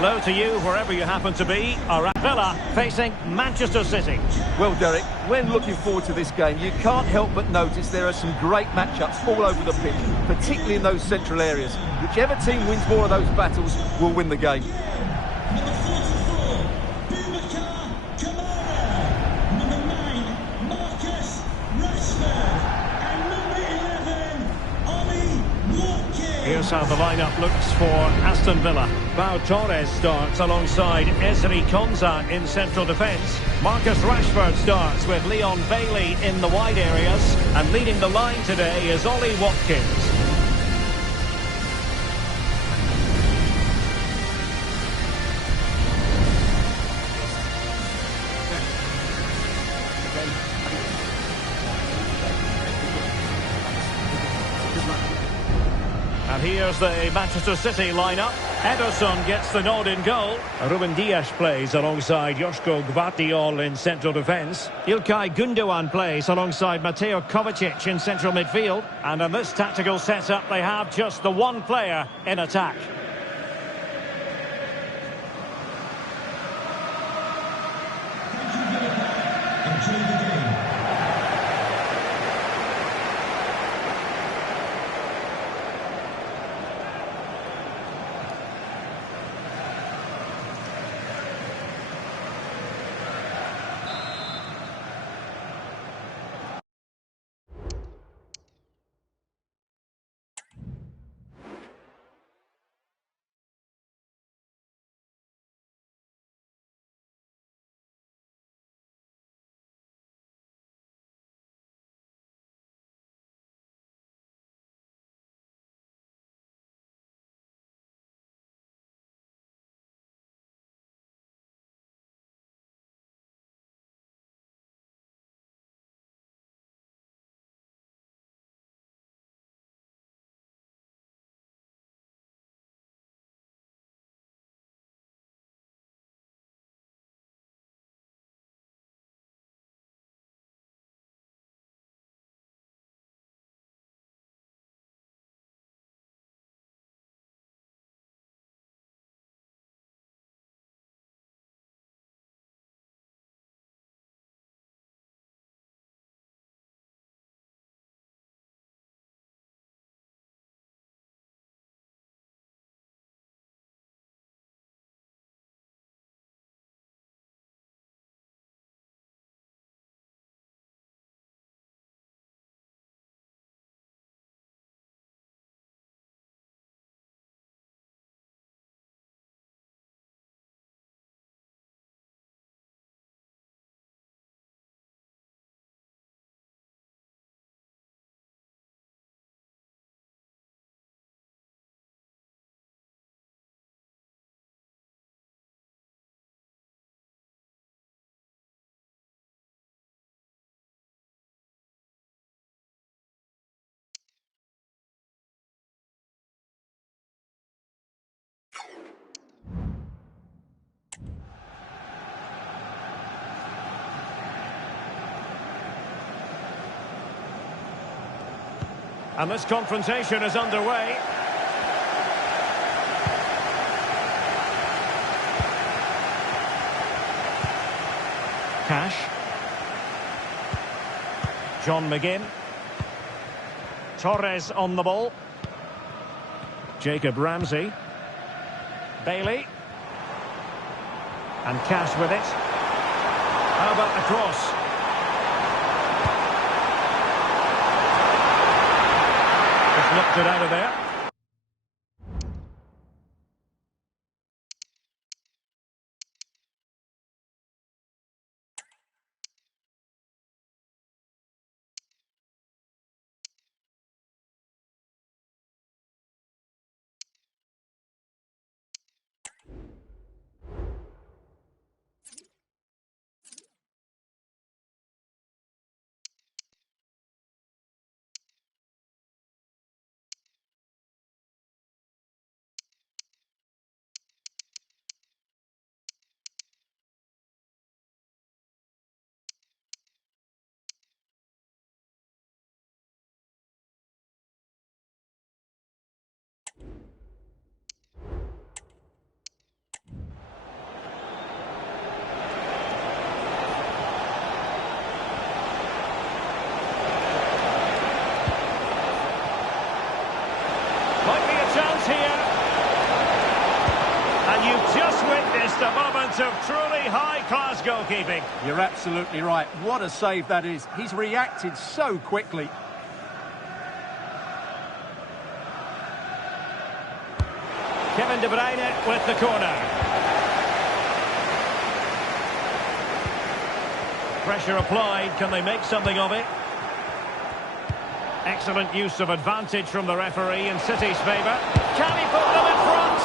Hello to you, wherever you happen to be. Are Villa facing Manchester City. Well, Derek, when looking forward to this game, you can't help but notice there are some great matchups all over the pitch, particularly in those central areas. Whichever team wins more of those battles will win the game. Here's how the lineup looks for Aston Villa. Pau Torres starts alongside Ezri Konsa in central defence. Marcus Rashford starts with Leon Bailey in the wide areas. And leading the line today is Ollie Watkins. And here's the Manchester City lineup. Ederson gets the nod in goal. Ruben Dias plays alongside Joško Gvardiol in central defence. Ilkay Gundogan plays alongside Mateo Kovacic in central midfield. And in this tactical setup, they have just the one player in attack. Enjoy the game. And this confrontation is underway. Cash. John McGinn. Torres on the ball. Jacob Ramsey. Bailey. And Cash with it. How about the cross? Knocked it out of there. Just a moment of truly high-class goalkeeping. You're absolutely right. What a save that is. He's reacted so quickly. Kevin De Bruyne with the corner. Pressure applied. Can they make something of it? Excellent use of advantage from the referee in City's favour. Can he put them in front?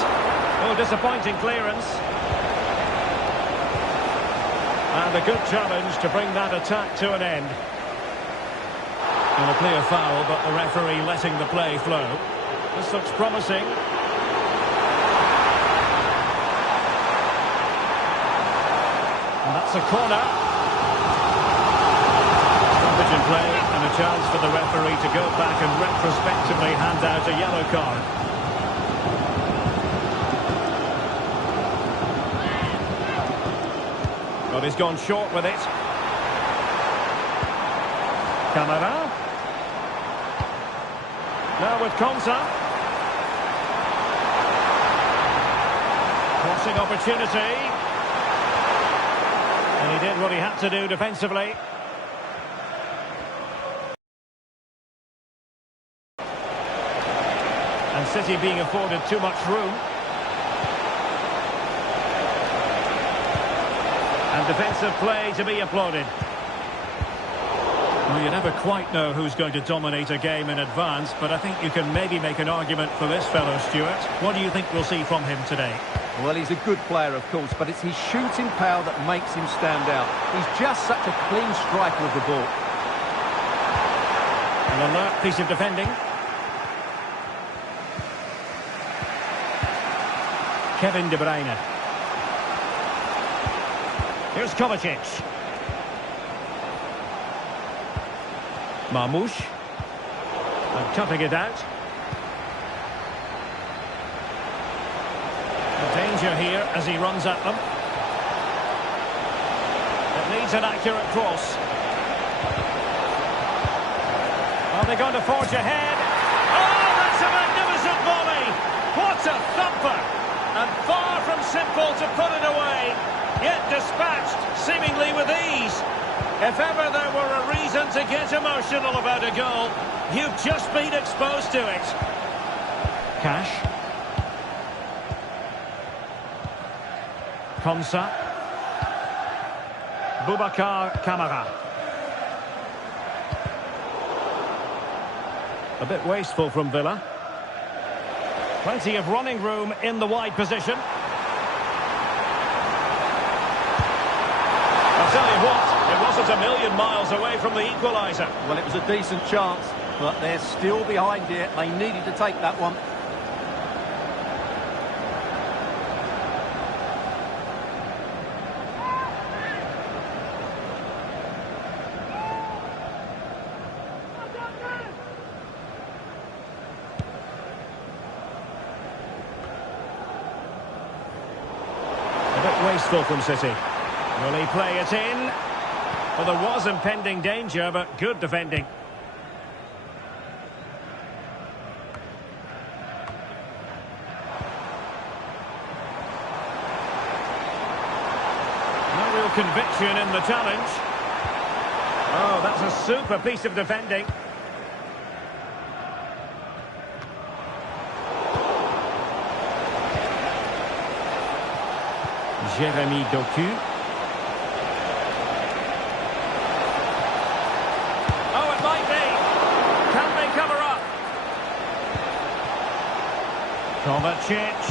Oh, disappointing clearance. And a good challenge to bring that attack to an end. And a clear foul, but the referee letting the play flow. This looks promising. And that's a corner. Stoppage in play and a chance for the referee to go back and retrospectively hand out a yellow card. But he's gone short with it. Camara. Now with Konsa. Crossing opportunity. And he did what he had to do defensively. And City being afforded too much room. And defensive play to be applauded. Well, you never quite know who's going to dominate a game in advance, but I think you can maybe make an argument for this fellow, Stuart. What do you think we'll see from him today? Well, he's a good player, of course, but it's his shooting power that makes him stand out. He's just such a clean striker of the ball. An alert piece of defending. Kevin De Bruyne. Here's Kovacic. Marmoush. And cutting it out. The danger here as he runs at them. It needs an accurate cross. Are they going to forge ahead? Oh, that's a magnificent volley! What a thumper! And far from simple to put it away. Yet dispatched, seemingly with ease. If ever there were a reason to get emotional about a goal, you've just been exposed to it. Cash. Konsa. Boubacar Camara. A bit wasteful from Villa. Plenty of running room in the wide position. I'll tell you what, it wasn't a million miles away from the equaliser. Well, it was a decent chance, but they're still behind here. They needed to take that one. A bit wasteful from City. Will he play it in? Well, there was impending danger, but good defending. No real conviction in the challenge. Oh, that's a super piece of defending. Jeremy Doku. Kovacic.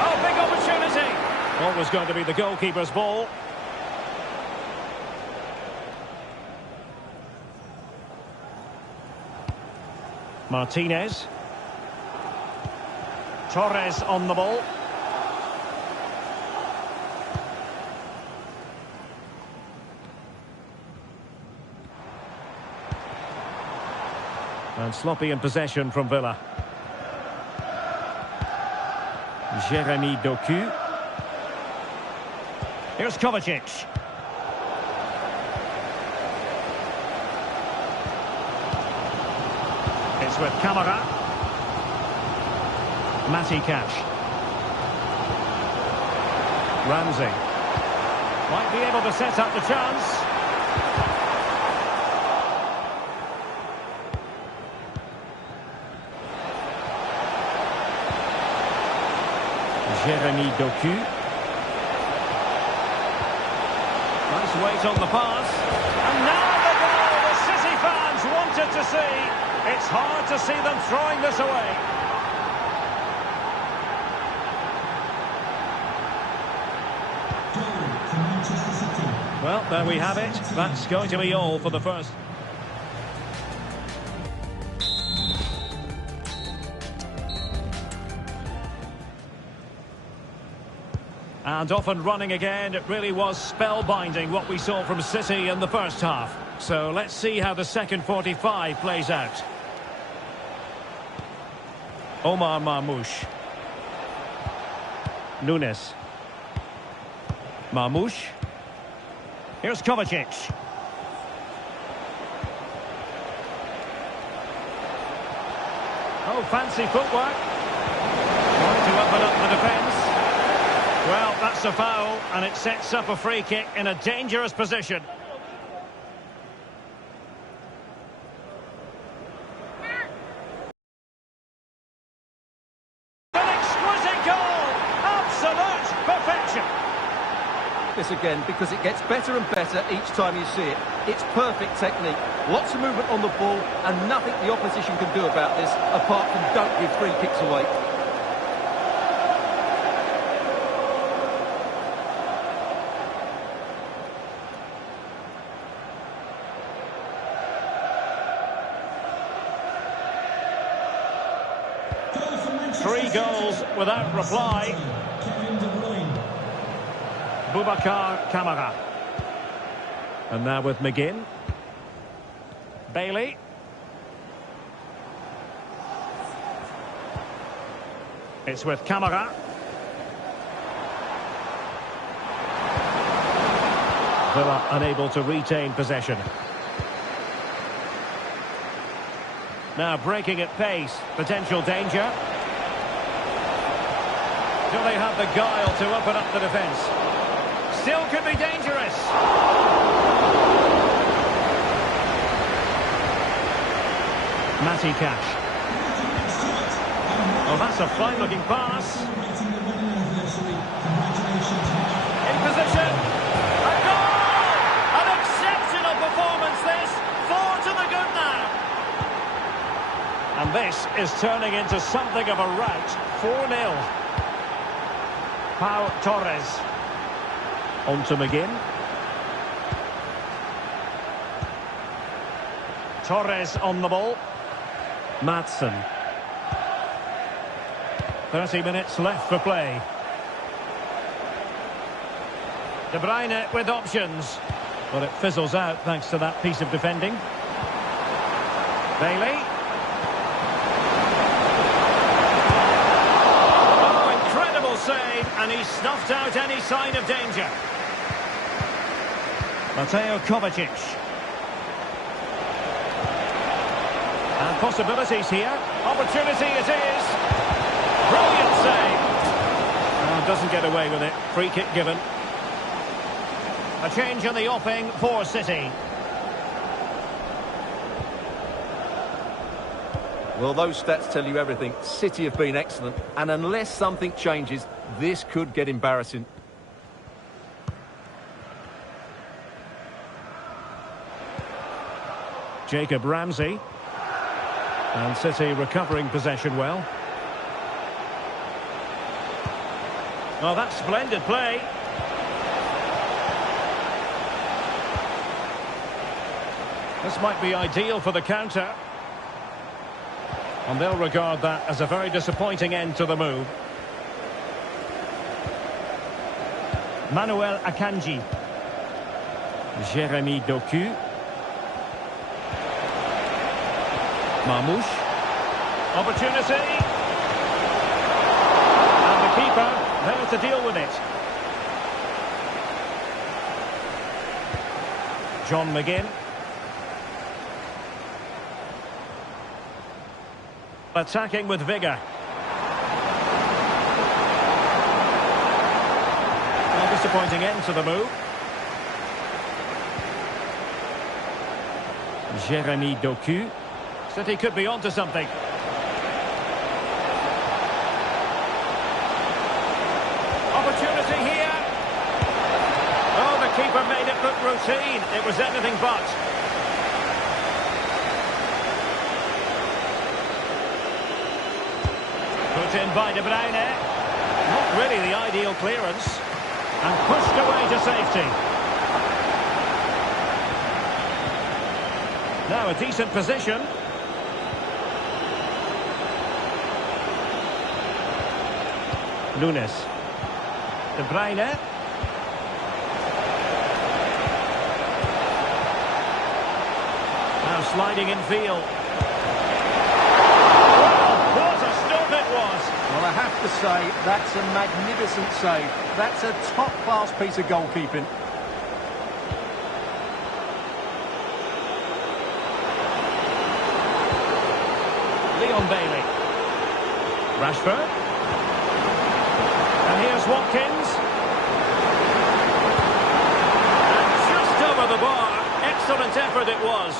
Oh, big opportunity. Always going to be the goalkeeper's ball. Martinez. Torres on the ball. And sloppy in possession from Villa. Jeremy Doku. Here's Kovacic. It's with Camara. Matty Cash. Ramsey. Might be able to set up the chance. Jeremy Doku. Nice weight on the pass. And now the goal the City fans wanted to see. It's hard to see them throwing this away. Well, there we have it. That's going to be all for the first. And off and running again. It really was spellbinding what we saw from City in the first half. So let's see how the second 45 plays out. Omar Marmoush. Nunes. Marmoush. Here's Kovacic. Oh, fancy footwork. Trying to open up the defence. Well, that's a foul, and it sets up a free kick in a dangerous position. An exquisite goal! Absolute perfection! This again, because it gets better and better each time you see it. It's perfect technique, lots of movement on the ball, and nothing the opposition can do about this, apart from don't give free kicks away. Three goals without reply. Boubacar Kamara. And now with McGinn. Bailey. It's with Kamara. Villa unable to retain possession. Now breaking at pace. Potential danger. Do they have the guile to open up the defence? Still could be dangerous. Matty Cash. Oh, that's a fine-looking pass. In position. A goal! An exceptional performance, this. 4 to the good now. And this is turning into something of a rout. 4-0. Pau Torres. On to McGinn. Torres on the ball. Maatsen. 30 minutes left for play. De Bruyne with options. But it fizzles out thanks to that piece of defending. Bailey. Oh, incredible save, and he snuffed out any sign of danger. Mateo Kovacic. And possibilities here. Opportunity it is. Brilliant save. Oh, doesn't get away with it. Free kick given. A change in the offing for City. Well, those stats tell you everything. City have been excellent, and unless something changes, this could get embarrassing. Jacob Ramsey. And City recovering possession well. Oh, that's splendid play. This might be ideal for the counter. And they'll regard that as a very disappointing end to the move. Manuel Akanji. Jeremy Doku. Marmoush. Opportunity. And the keeper there to deal with it. John McGinn. Attacking with vigour. Well, disappointing end to the move. Jeremy Doku. City could be onto something. Opportunity here. Oh, the keeper made it look routine. It was anything but. Put in by De Bruyne. Not really the ideal clearance. And pushed away to safety. Now a decent position. Nunes. De Bruyne. Now sliding in field. What a stop it was! Well, I have to say, that's a magnificent save. That's a top-class piece of goalkeeping. Leon Bailey. Rashford. And here's Watkins. And just over the bar. Excellent effort it was.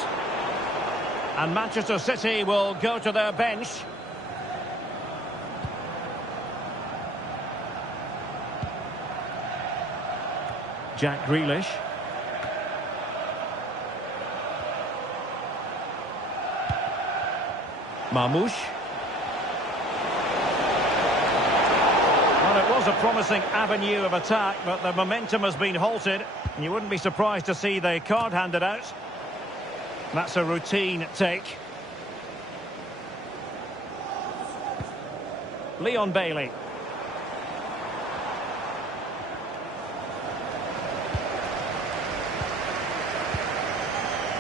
And Manchester City will go to their bench. Jack Grealish. Marmoush. Well, it was a promising avenue of attack, but the momentum has been halted. You wouldn't be surprised to see the card handed out. That's a routine take. Leon Bailey.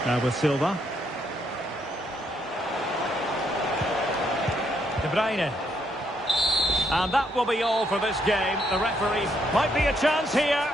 Now with Silva. De Bruyne. And that will be all for this game. The referees might be a chance here.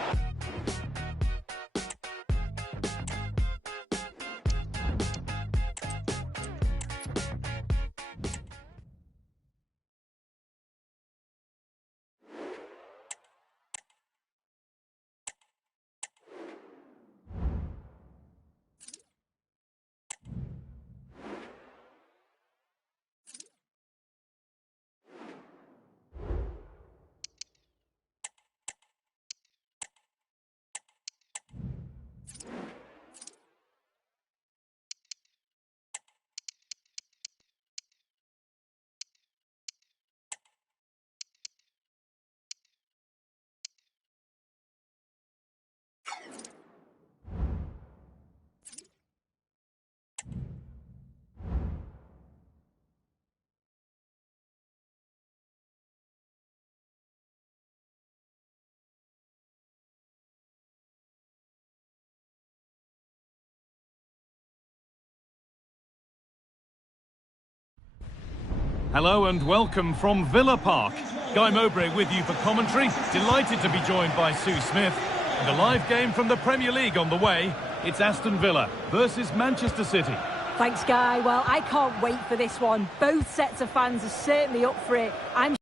Hello and welcome from Villa Park. Guy Mowbray with you for commentary. Delighted to be joined by Sue Smith. And a live game from the Premier League on the way. It's Aston Villa versus Manchester City. Thanks, Guy. Well, I can't wait for this one. Both sets of fans are certainly up for it. I'm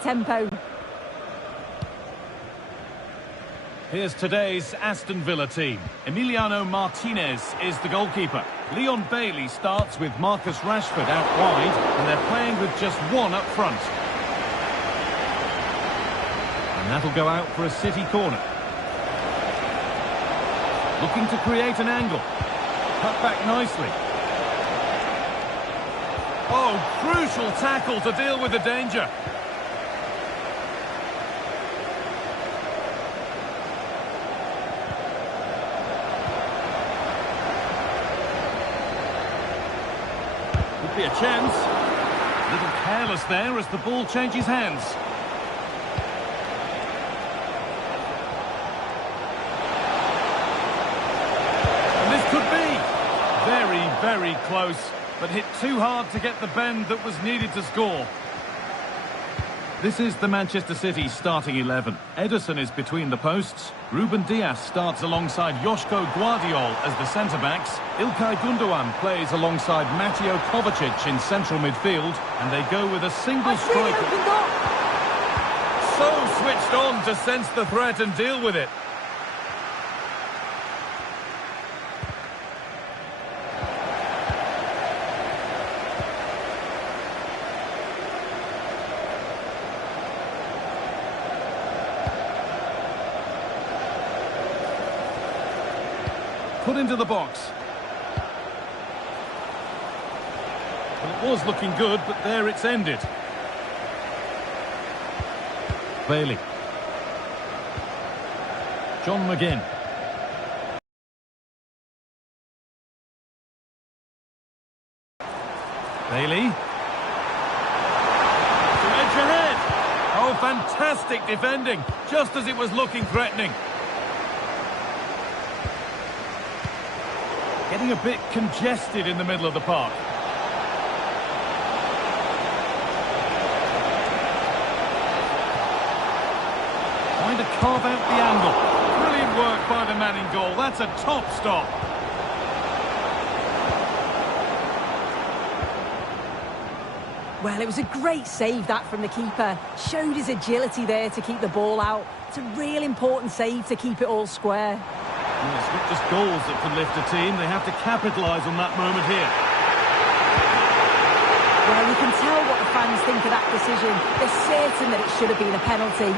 tempo. Here's today's Aston Villa team. Emiliano Martinez is the goalkeeper. Leon Bailey starts with Marcus Rashford out wide, and they're playing with just one up front. And that'll go out for a City corner. Looking to create an angle. Cut back nicely. Oh, crucial tackle to deal with the danger. Be a chance. A little careless there as the ball changes hands. And this could be very, very close, but hit too hard to get the bend that was needed to score. This is the Manchester City starting 11. Ederson is between the posts. Ruben Dias starts alongside Joško Gvardiol as the centre-backs. İlkay Gundogan plays alongside Mateo Kovacic in central midfield. And they go with a single striker. So switched on to sense the threat and deal with it. Put into the box. Well, it was looking good, but there it's ended. Bailey. John McGinn. Bailey. To edge ahead. Oh, fantastic defending, just as it was looking threatening. Getting a bit congested in the middle of the park. Trying to carve out the angle. Brilliant work by the man in goal. That's a top stop. Well, it was a great save, that, from the keeper. Showed his agility there to keep the ball out. It's a real important save to keep it all square. It's not just goals that can lift a team. They have to capitalise on that moment here. Well, you can tell what the fans think of that decision. They're certain that it should have been a penalty.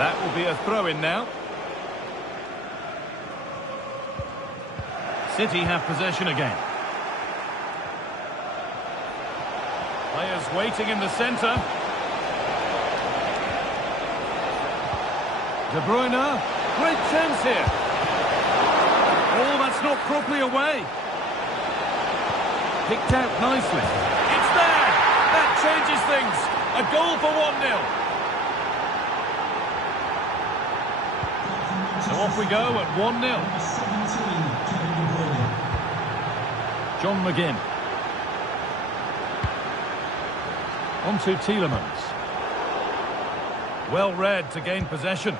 That will be a throw-in now. City have possession again. Players waiting in the centre. De Bruyne, great chance here. Oh, that's not properly away. Picked out nicely. It's there! That changes things. A goal for 1-0. So off we go at 1-0. John McGinn. On to Tielemans. Well read to gain possession.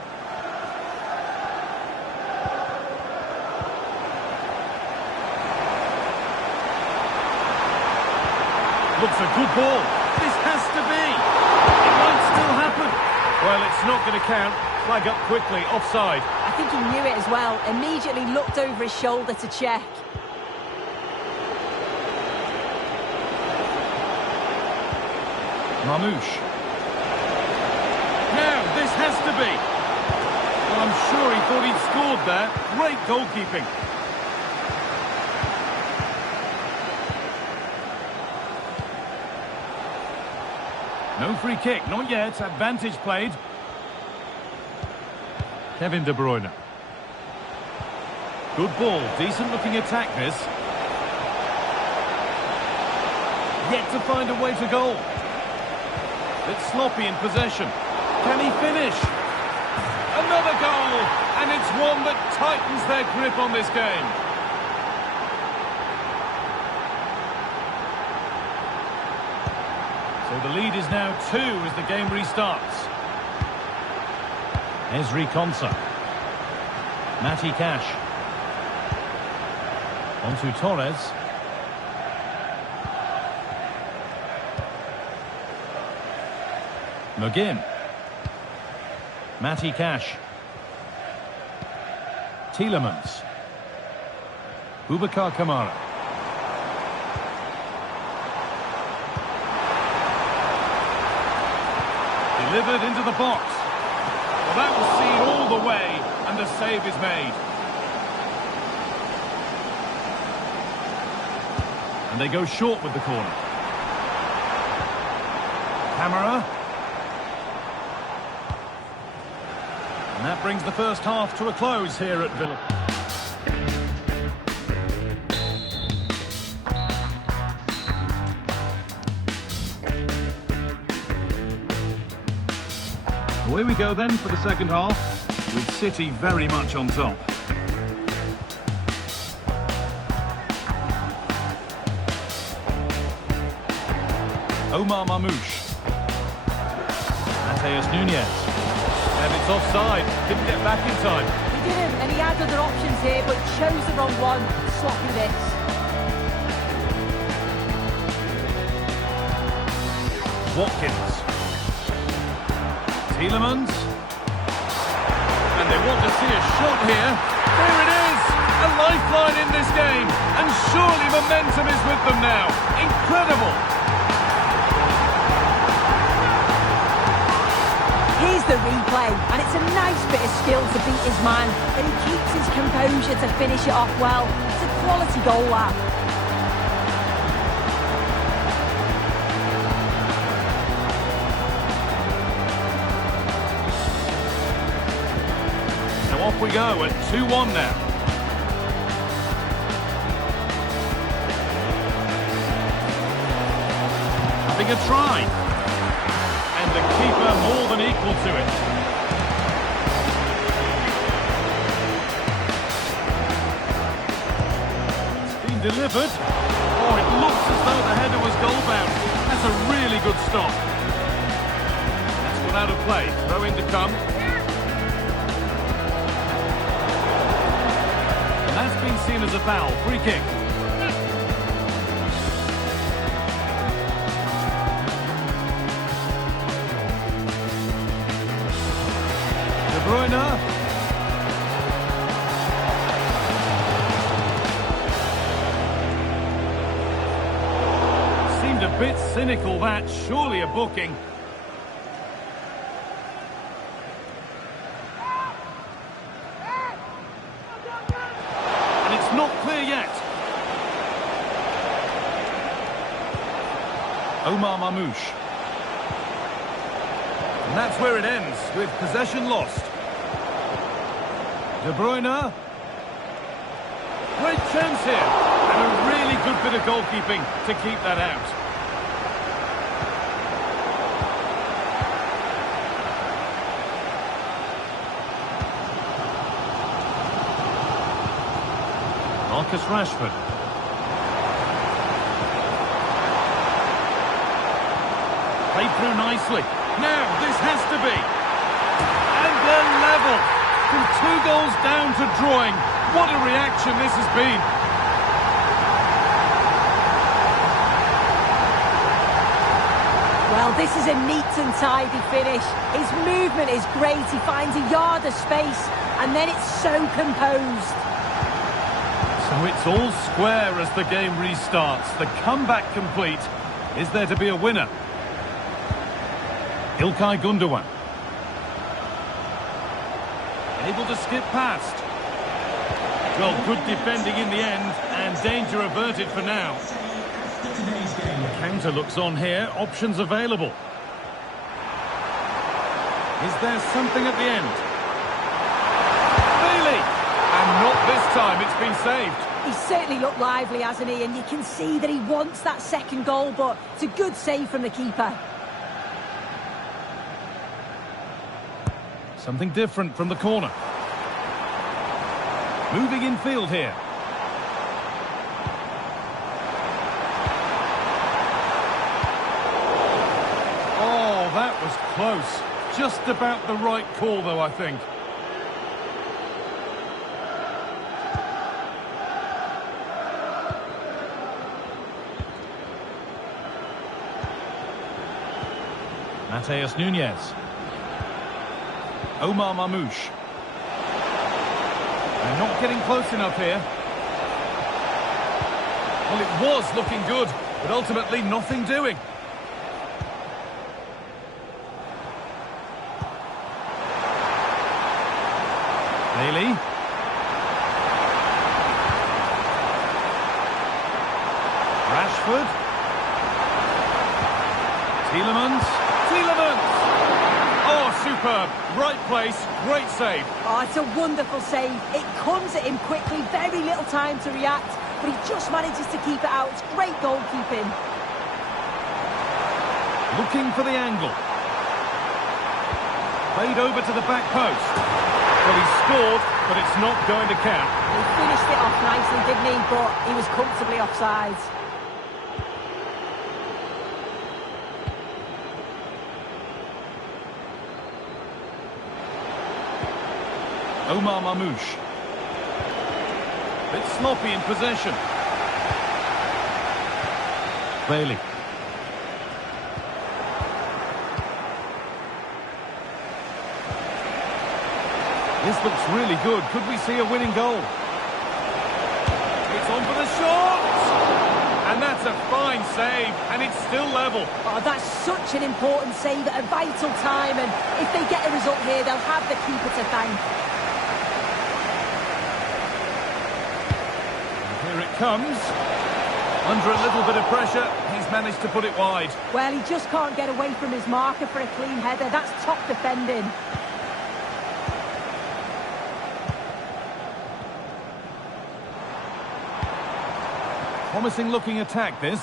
Looks a good ball. This has to be. It might still happen. Well, it's not going to count. Flag up quickly, offside. I think he knew it as well. Immediately looked over his shoulder to check. Mamouche. Now, this has to be. Well, I'm sure he thought he'd scored there. Great goalkeeping. No free kick, not yet. Advantage played. Kevin De Bruyne. Good ball, decent looking attack this. Yet to find a way to goal. Bit sloppy in possession. Can he finish? Another goal! And it's one that tightens their grip on this game. So the lead is now 2 as the game restarts. Ezri Konsa. Matty Cash. On to Torres. McGinn. Matty Cash. Tielemans. Boubacar Kamara. Delivered into the box. Well, that was seen all the way, and the save is made. And they go short with the corner. Kamara. And that brings the first half to a close here at Villa. Away we go then for the second half, with City very much on top. Omar Mamouche. Nunez. And it's offside. Didn't get back in time. He didn't, and he had other options here, but chose the wrong one. Sloppy this. Watkins. Tielemans. And they want to see a shot here. There it is! A lifeline in this game. And surely momentum is with them now. Incredible! Here's the replay, and it's a nice bit of skill to beat his man, and he keeps his composure to finish it off well. It's a quality goal, that. So off we go at 2-1 now. Having a try. And the keeper more than equal to it. It's been delivered. Oh, it looks as though the header was goal-bound. That's a really good stop. That's gone out of play. Throw in to come. And that's been seen as a foul. Free kick. Seemed a bit cynical, that. Surely a booking. And it's not clear yet. Omar Mamouche. And that's where it ends, with possession lost. De Bruyne. Great chance here. And a really good bit of goalkeeping to keep that out. Marcus Rashford. Played through nicely. Now, this has to be. And they're level. From 2 goals down to drawing. What a reaction this has been. Well, this is a neat and tidy finish. His movement is great. He finds a yard of space, and then it's so composed. So it's all square as the game restarts. The comeback complete. Is there to be a winner? İlkay Gündoğan. Able to skip past. Well, good defending in the end, and danger averted for now. The counter looks on here. Options available. Is there something at the end? Bailey! And not this time, it's been saved. He's certainly looked lively, hasn't he? And you can see that he wants that second goal, but it's a good save from the keeper. Something different from the corner. Moving in field here. Oh, that was close. Just about the right call, though, I think. Nunez. Omar Mamouche. They're not getting close enough here. Well, it was looking good, but ultimately nothing doing. Bailey. Rashford. Tielemans. Oh, superb. Right place, great save. Oh, it's a wonderful save. It comes at him quickly, very little time to react, but he just manages to keep it out. It's great goalkeeping. Looking for the angle. Played over to the back post. Well, he scored, but it's not going to count. He finished it off nicely, didn't he? But he was comfortably offside. Omar Mamouche. Bit sloppy in possession. Bailey. This looks really good. Could we see a winning goal? It's on for the shot! And that's a fine save, and it's still level. Oh, that's such an important save at a vital time, and if they get a result here, they'll have the keeper to thank. Here it comes. Under a little bit of pressure, he's managed to put it wide. Well, he just can't get away from his marker for a clean header. That's top defending. Promising looking attack, this.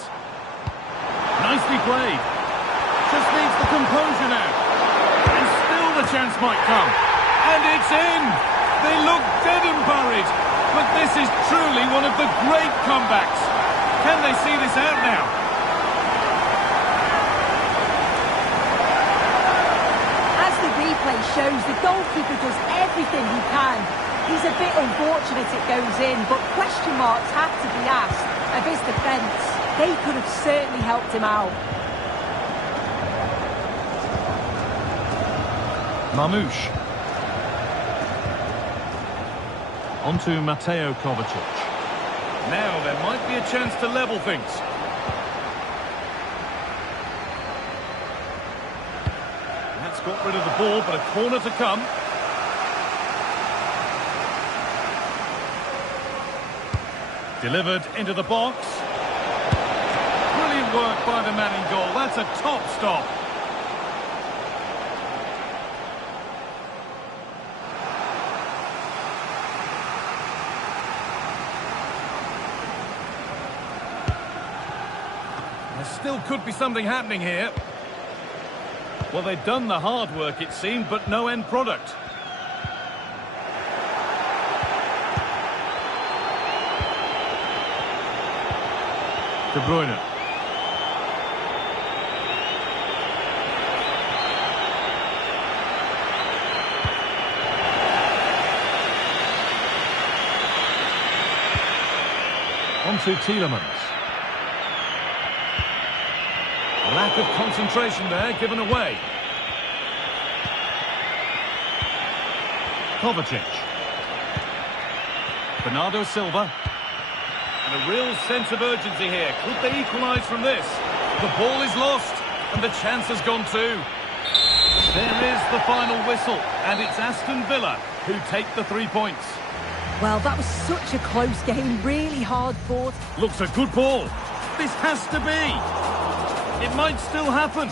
Nicely played. Just needs the composure now. And still the chance might come. And it's in! They look dead and buried. But this is truly one of the great comebacks. Can they see this out now? As the replay shows, the goalkeeper does everything he can. He's a bit unfortunate it goes in, but question marks have to be asked of his defence. They could have certainly helped him out. Mamouche. On to Mateo Kovacic. Now there might be a chance to level things. That's got rid of the ball, but a corner to come. Delivered into the box. Brilliant work by the man in goal. That's a top stop. There still could be something happening here. Well, they've done the hard work, it seemed, but no end product. De Bruyne. On to Tielemans. A lack of concentration there, given away. Kovacic. Bernardo Silva. And a real sense of urgency here. Could they equalise from this? The ball is lost, and the chance has gone too. There is the final whistle, and it's Aston Villa who take the 3 points. Well, that was such a close game, really hard fought. Looks a good ball. This has to be. It might still happen.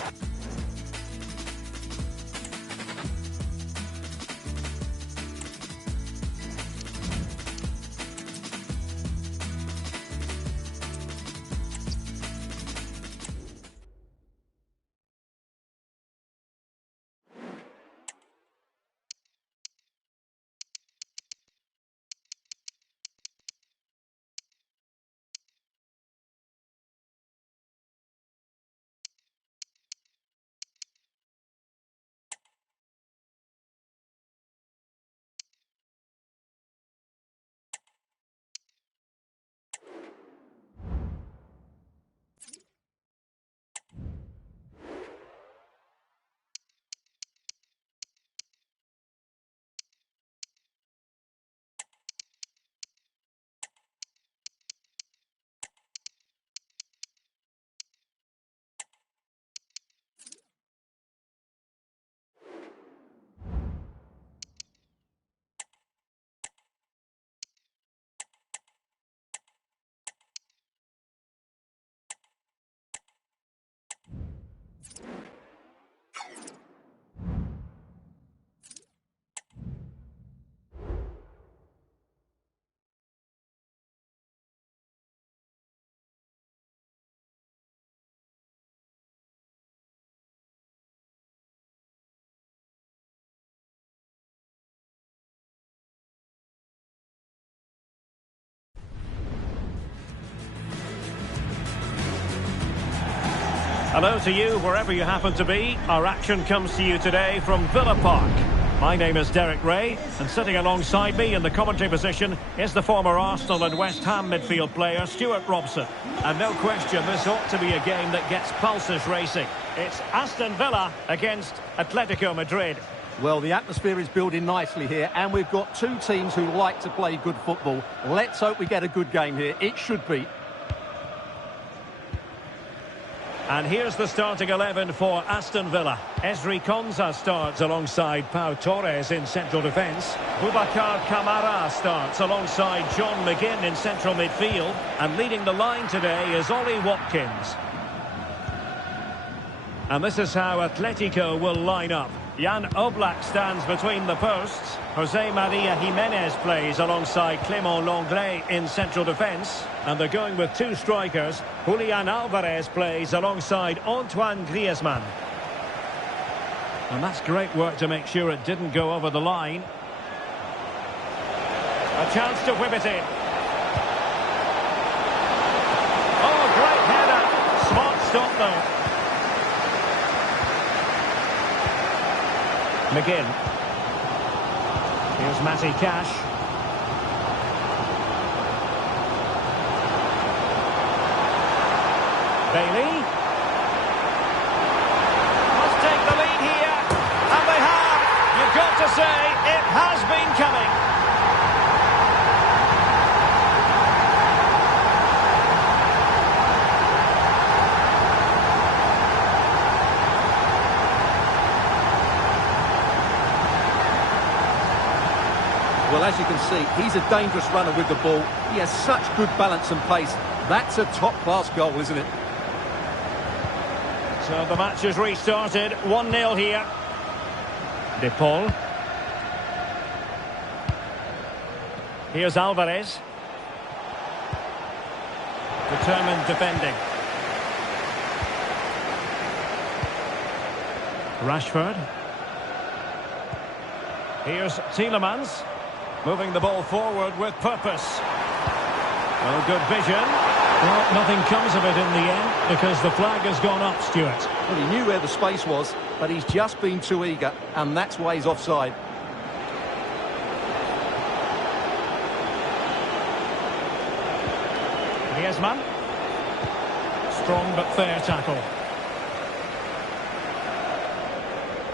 Hello to you, wherever you happen to be. Our action comes to you today from Villa Park. My name is Derek Ray, and sitting alongside me in the commentary position is the former Arsenal and West Ham midfield player Stuart Robson. And no question, this ought to be a game that gets pulses racing. It's Aston Villa against Atletico Madrid. Well, the atmosphere is building nicely here, and we've got two teams who like to play good football. Let's hope we get a good game here. It should be. And here's the starting 11 for Aston Villa. Ezri Konsa starts alongside Pau Torres in central defence. Boubacar Kamara starts alongside John McGinn in central midfield. And leading the line today is Ollie Watkins. And this is how Atletico will line up. Jan Oblak stands between the posts. Jose Maria Jimenez plays alongside Clément Lenglet in central defence. And they're going with two strikers. Julian Alvarez plays alongside Antoine Griezmann. And that's great work to make sure it didn't go over the line. A chance to whip it in. Oh, great header. Smart stop though. McGinn. Here's Matty Cash. Bailey. Must take the lead here. And they have. You've got to say, it has been coming. Well, as you can see, he's a dangerous runner with the ball. He has such good balance and pace. That's a top-class goal, isn't it? So the match has restarted. 1-0 here. De Paul. Here's Alvarez. Determined defending. Rashford. Here's Tielemans. Moving the ball forward with purpose. Well, good vision. Well, nothing comes of it in the end because the flag has gone up, Stuart. Well, he knew where the space was, but he's just been too eager, and that's why he's offside. Griezmann. Strong but fair tackle.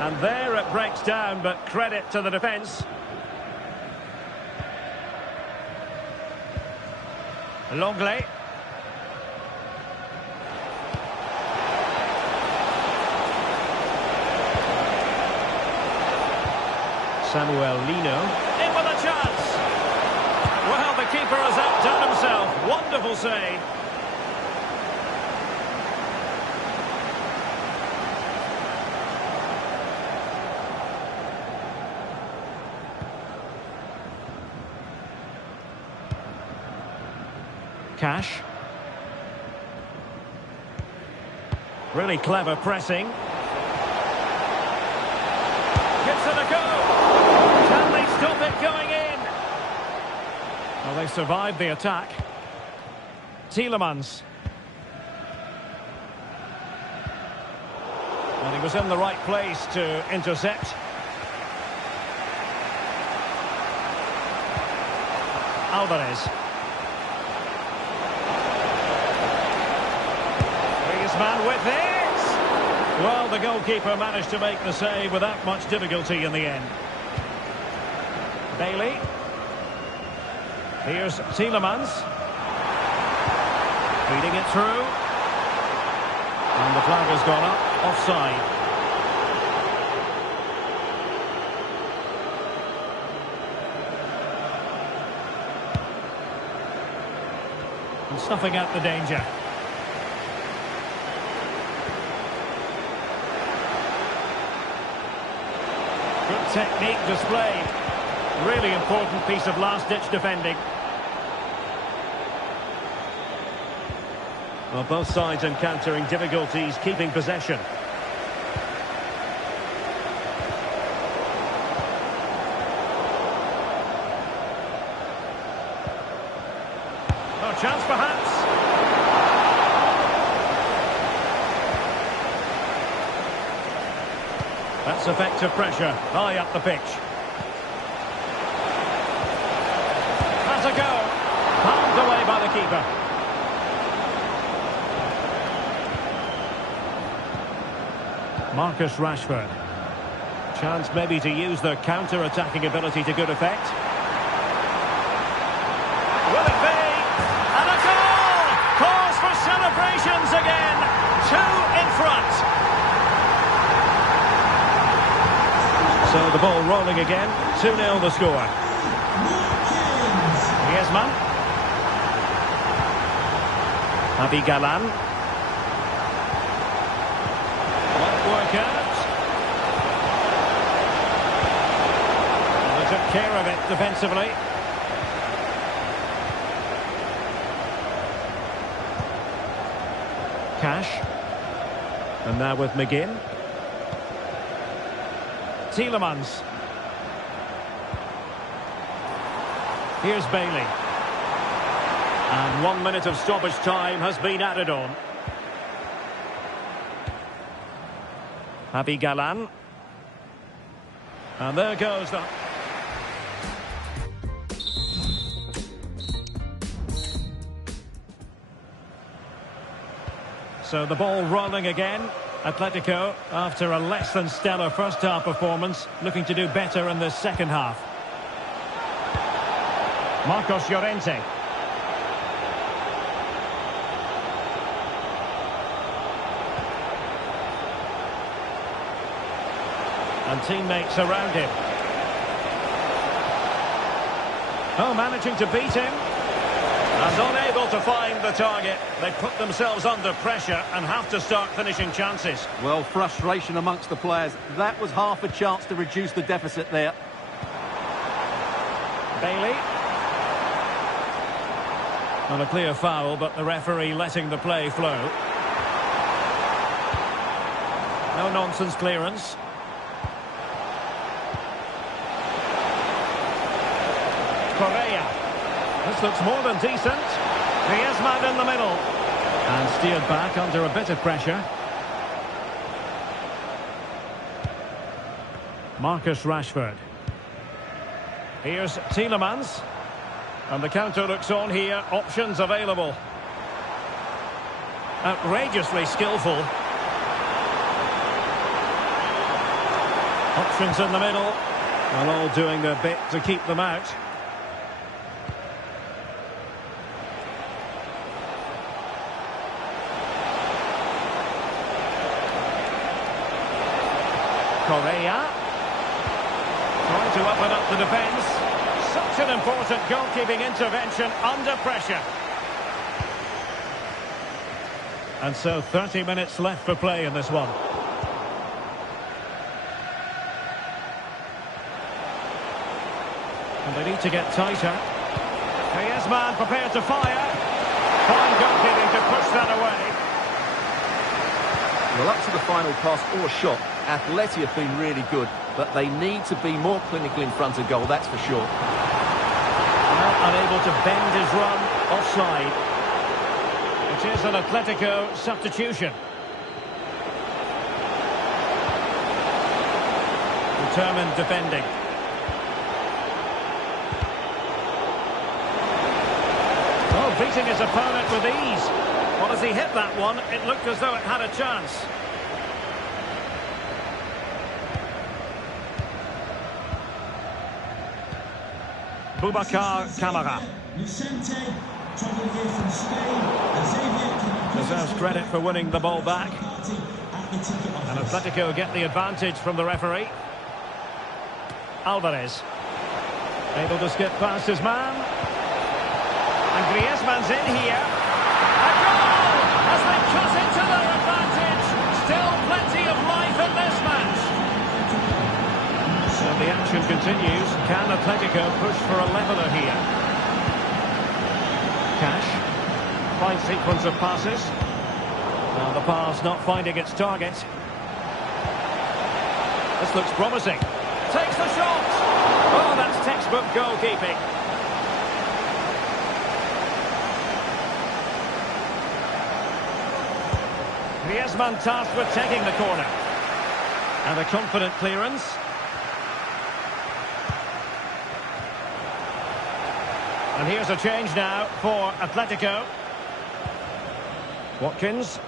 And there it breaks down, but credit to the defence. Lenglet. Samuel Lino. In with a chance. Well, the keeper has outdone himself. Wonderful save. Cash. Really clever pressing. Gives it a go. Can they stop it going in? Well, they survived the attack. Tielemans. And he was in the right place to intercept. Alvarez. Man with it. Well, the goalkeeper managed to make the save without much difficulty in the end. Bailey. Here's Tielemans. Feeding it through. And the flag has gone up. Offside. And snuffing out the danger. Good technique displayed. Really important piece of last-ditch defending. Well, both sides encountering difficulties keeping possession. No chance perhaps. That's effective pressure, high up the pitch. Has a go. Palmed away by the keeper. Marcus Rashford. Chance maybe to use their counter-attacking ability to good effect. Will it be? And a goal! Cause for celebrations again. 2 in front. So the ball rolling again. 2-0 the score. Griezmann. Javi Galan. Won't work out. They took care of it defensively. Cash. And now with McGinn. Tielemans. Here's Bailey. And 1 minute of stoppage time has been added on. Javi Galan. And there goes the... So the ball rolling again. Atletico, after a less than stellar first half performance, looking to do better in the second half. Marcos Llorente. And teammates around him. Oh, managing to beat him. And unable to find the target. They put themselves under pressure and have to start finishing chances. Well, frustration amongst the players. That was half a chance to reduce the deficit there. Bailey. Not a clear foul, but the referee letting the play flow. No nonsense clearance. Correa. This looks more than decent. Griezmann in the middle. And steered back under a bit of pressure. Marcus Rashford. Here's Tielemans. And the counter looks on here. Options available. Outrageously skillful. Options in the middle. And all doing their bit to keep them out. Correa. Trying to open up the defence. Such an important goalkeeping intervention under pressure. And so 30 minutes left for play in this one. And they need to get tighter. Griezmann prepared to fire. Fine goalkeeping to push that away. Well, up to the final pass or shot, Atleti have been really good, but they need to be more clinical in front of goal, that's for sure. Well, unable to bend his run, offside. It is an Atletico substitution. Determined defending. Oh, beating his opponent with ease. Well, as he hit that one, it looked as though it had a chance. Boubacar Kamara. Deserves credit for winning the ball back. And Atletico get the advantage from the referee. Alvarez. Able to skip past his man. And Griezmann's in here. A goal! As they cut into their advantage. Still plenty of life in this match. So the action continues. Can Atletico push for a leveller here? Cash. Fine sequence of passes. Now the pass not finding its target. This looks promising. Takes the shot. Oh, that's textbook goalkeeping. Griezmann tasked with taking the corner. And a confident clearance. And here's a change now for Atletico. Watkins.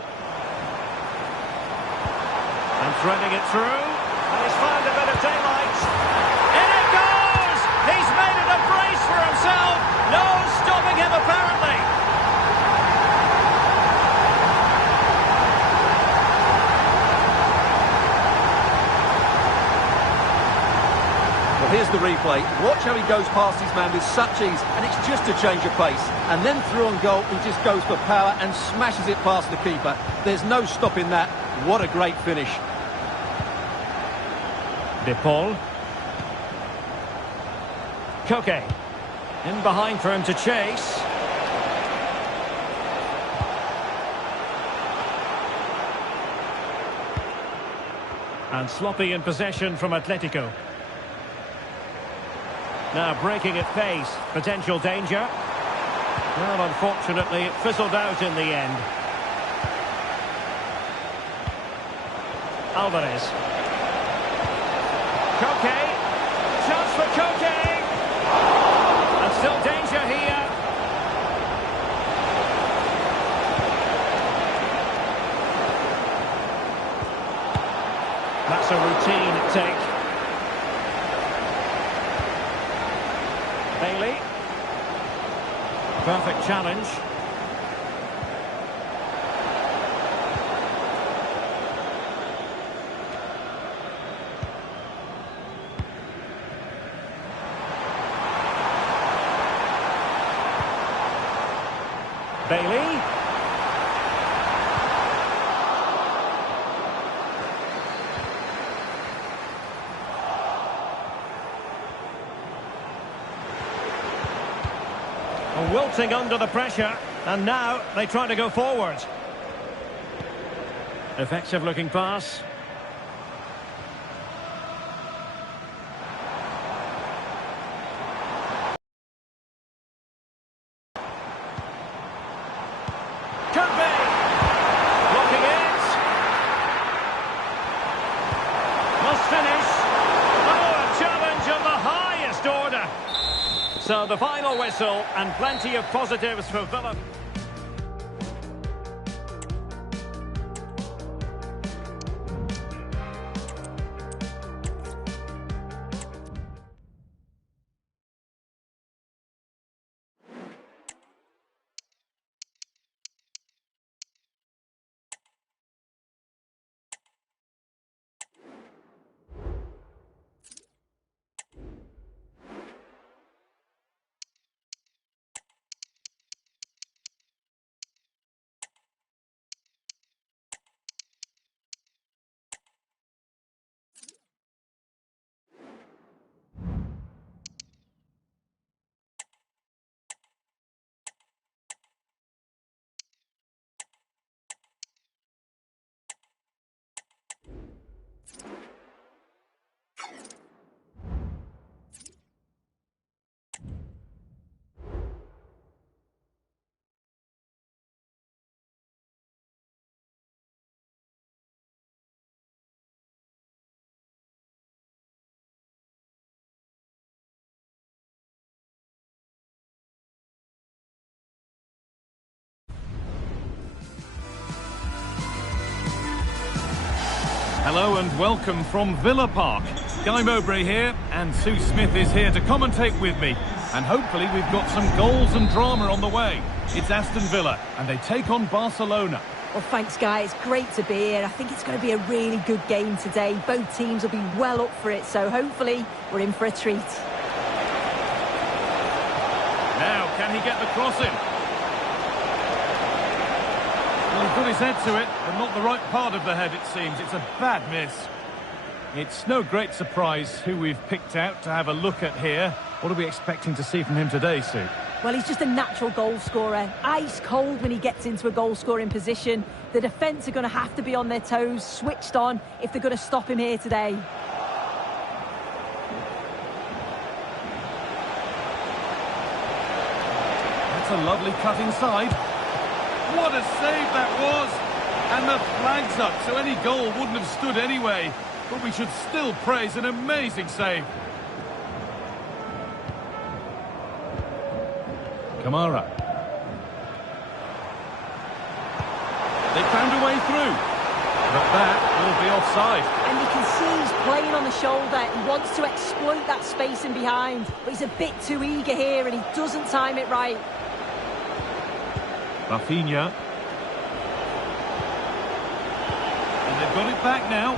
And threading it through. And he's found a bit of daylight. In it goes! He's made it a brace for himself. No stopping him, apparently. Well, here's the replay. Watch how he goes past his man with such ease, and it's just a change of pace. And then through on goal, he just goes for power and smashes it past the keeper. There's no stopping that. What a great finish. De Paul. Koke. In behind for him to chase. And sloppy in possession from Atletico. Now breaking at pace. Potential danger. Well, unfortunately, it fizzled out in the end. Alvarez. Koke. Chance for Koke. And still danger here. That's a routine take. Bailey. Perfect challenge. Bailey. Wilting under the pressure, and now they try to go forward. Effective looking pass. Could be. Blocking it. Must finish. Oh, a challenge of the highest order. So the final whistle, and plenty of positives for Villa. Hello and welcome from Villa Park. Guy Mowbray here, and Sue Smith is here to commentate with me. And hopefully we've got some goals and drama on the way. It's Aston Villa, and they take on Barcelona. Well, thanks, Guy. It's great to be here. I think it's going to be a really good game today. Both teams will be well up for it, so hopefully we're in for a treat. Now, can he get the cross in? Well, he put his head to it, but not the right part of the head, it seems. It's a bad miss. It's no great surprise who we've picked out to have a look at here. What are we expecting to see from him today, Sue? Well, he's just a natural goal scorer. Ice cold when he gets into a goal-scoring position. The defence are going to have to be on their toes, switched on, if they're going to stop him here today. That's a lovely cut inside. What a save that was! And the flag's up, so any goal wouldn't have stood anyway. but we should still praise an amazing save. Kamara. They found a way through, but that will be offside. And you can see he's playing on the shoulder. He wants to exploit that space in behind, but he's a bit too eager here and he doesn't time it right. Rafinha. And they've got it back now.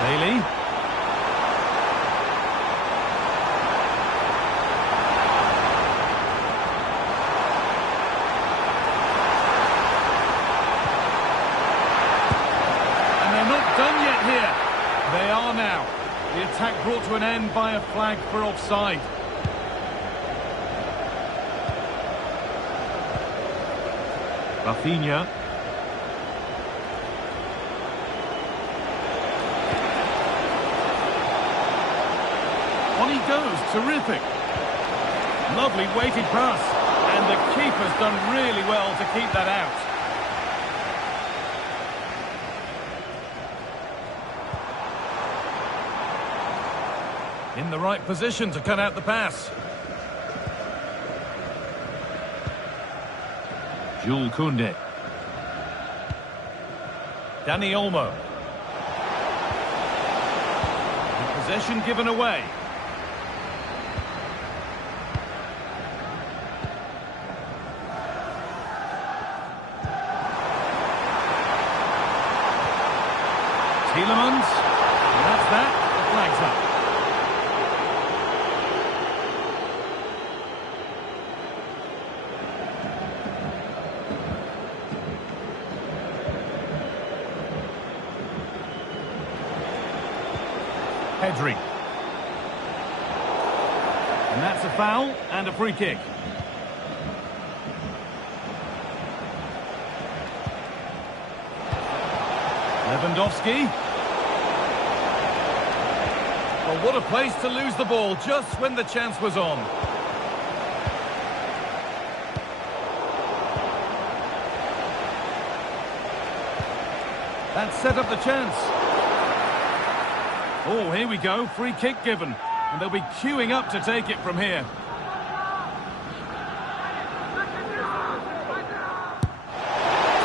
Bailey. And they're not done yet here. They are now. The attack brought to an end by a flag for offside. Rafinha. On he goes, terrific. Lovely weighted pass. And the keeper's done really well to keep that out. In the right position to cut out the pass. Jules Koundé. Dani Olmo. The possession given away. Tielemans. And that's that. The flag's up. Pedri. And that's a foul and a free kick. Lewandowski. Well, what a place to lose the ball just when the chance was on. That set up the chance. Oh, here we go. Free kick given. And they'll be queuing up to take it from here.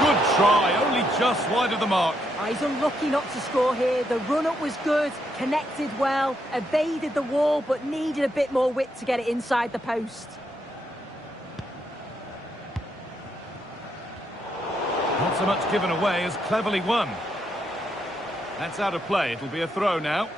Good try. Only just wide of the mark. He's unlucky not to score here. The run-up was good, connected well, evaded the wall, but needed a bit more width to get it inside the post. Not so much given away as cleverly won. That's out of play. It'll be a throw now.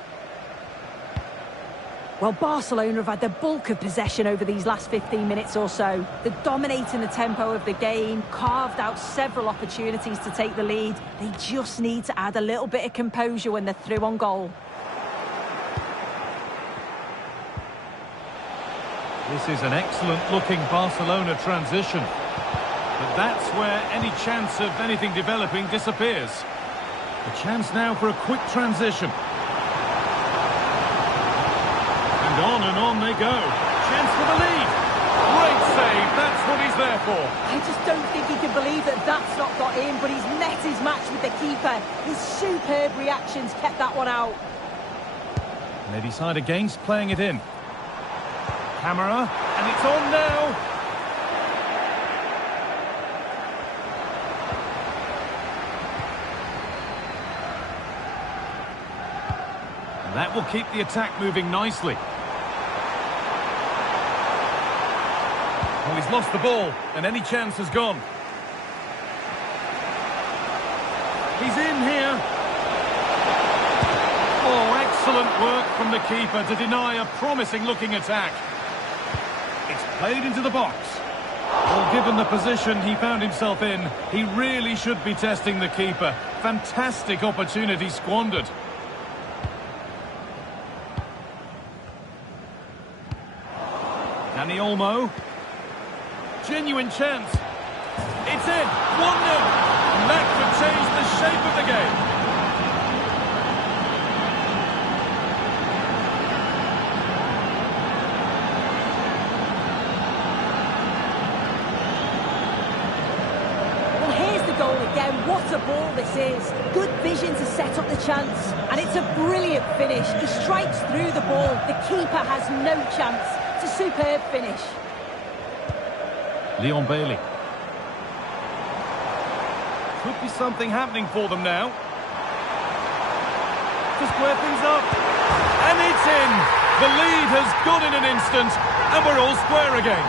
Well, Barcelona have had the bulk of possession over these last 15 minutes or so. They're dominating the tempo of the game, carved out several opportunities to take the lead. They just need to add a little bit of composure when they're through on goal. This is an excellent-looking Barcelona transition. But that's where any chance of anything developing disappears. A chance now for a quick transition. And on they go. Chance for the lead. Great save. That's what he's there for. I just don't think he can believe that that's not got in, but he's met his match with the keeper. His superb reactions kept that one out. And they decide against playing it in. Camera. And it's on now. And that will keep the attack moving nicely. Well, he's lost the ball, and any chance has gone. He's in here. Oh, excellent work from the keeper to deny a promising-looking attack. It's played into the box. Well, given the position he found himself in, he really should be testing the keeper. Fantastic opportunity squandered. Dani Olmo. Genuine chance. It's in. 1-0. And that could change the shape of the game. Well, here's the goal again. again. What a ball this is. Good vision to set up the chance. And it's a brilliant finish. He strikes through the ball. The keeper has no chance. It's a superb finish. Leon Bailey. Could be something happening for them now. To square things up. And it's in. The lead has gone in an instant. And we're all square again.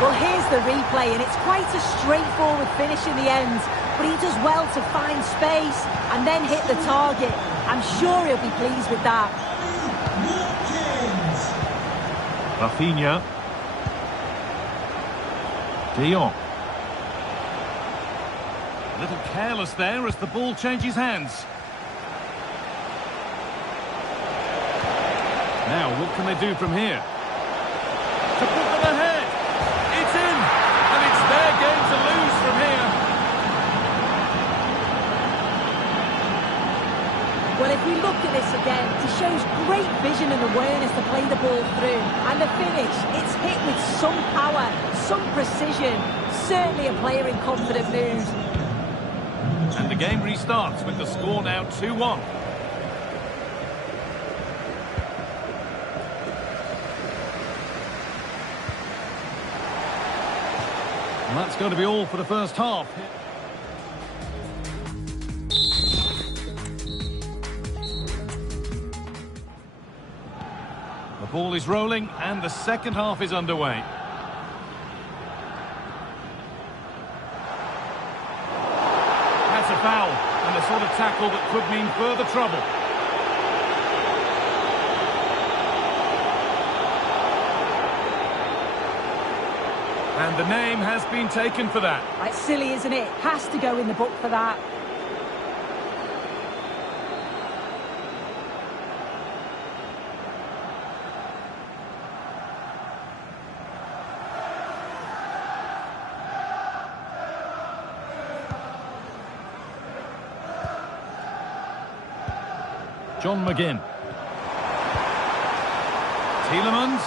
Well, here's the replay, and it's quite a straightforward finish in the end. But he does well to find space and then hit the target. I'm sure he'll be pleased with that. Rafinha. De Jong. A little careless there as the ball changes hands. Now, what can they do from here? To put them ahead. It's in. And it's their game to lose from here. Well, if we look at this again, he shows great vision and awareness to play the ball through. And the finish, it's hit with some power, some precision. Certainly a player in confident mood. And the game restarts with the score now 2-1. And that's going to be all for the first half. The ball is rolling and the second half is underway. That's a foul and the sort of tackle that could mean further trouble. And the name has been taken for that. It's silly, isn't it? Has to go in the book for that. John McGinn. Tielemans.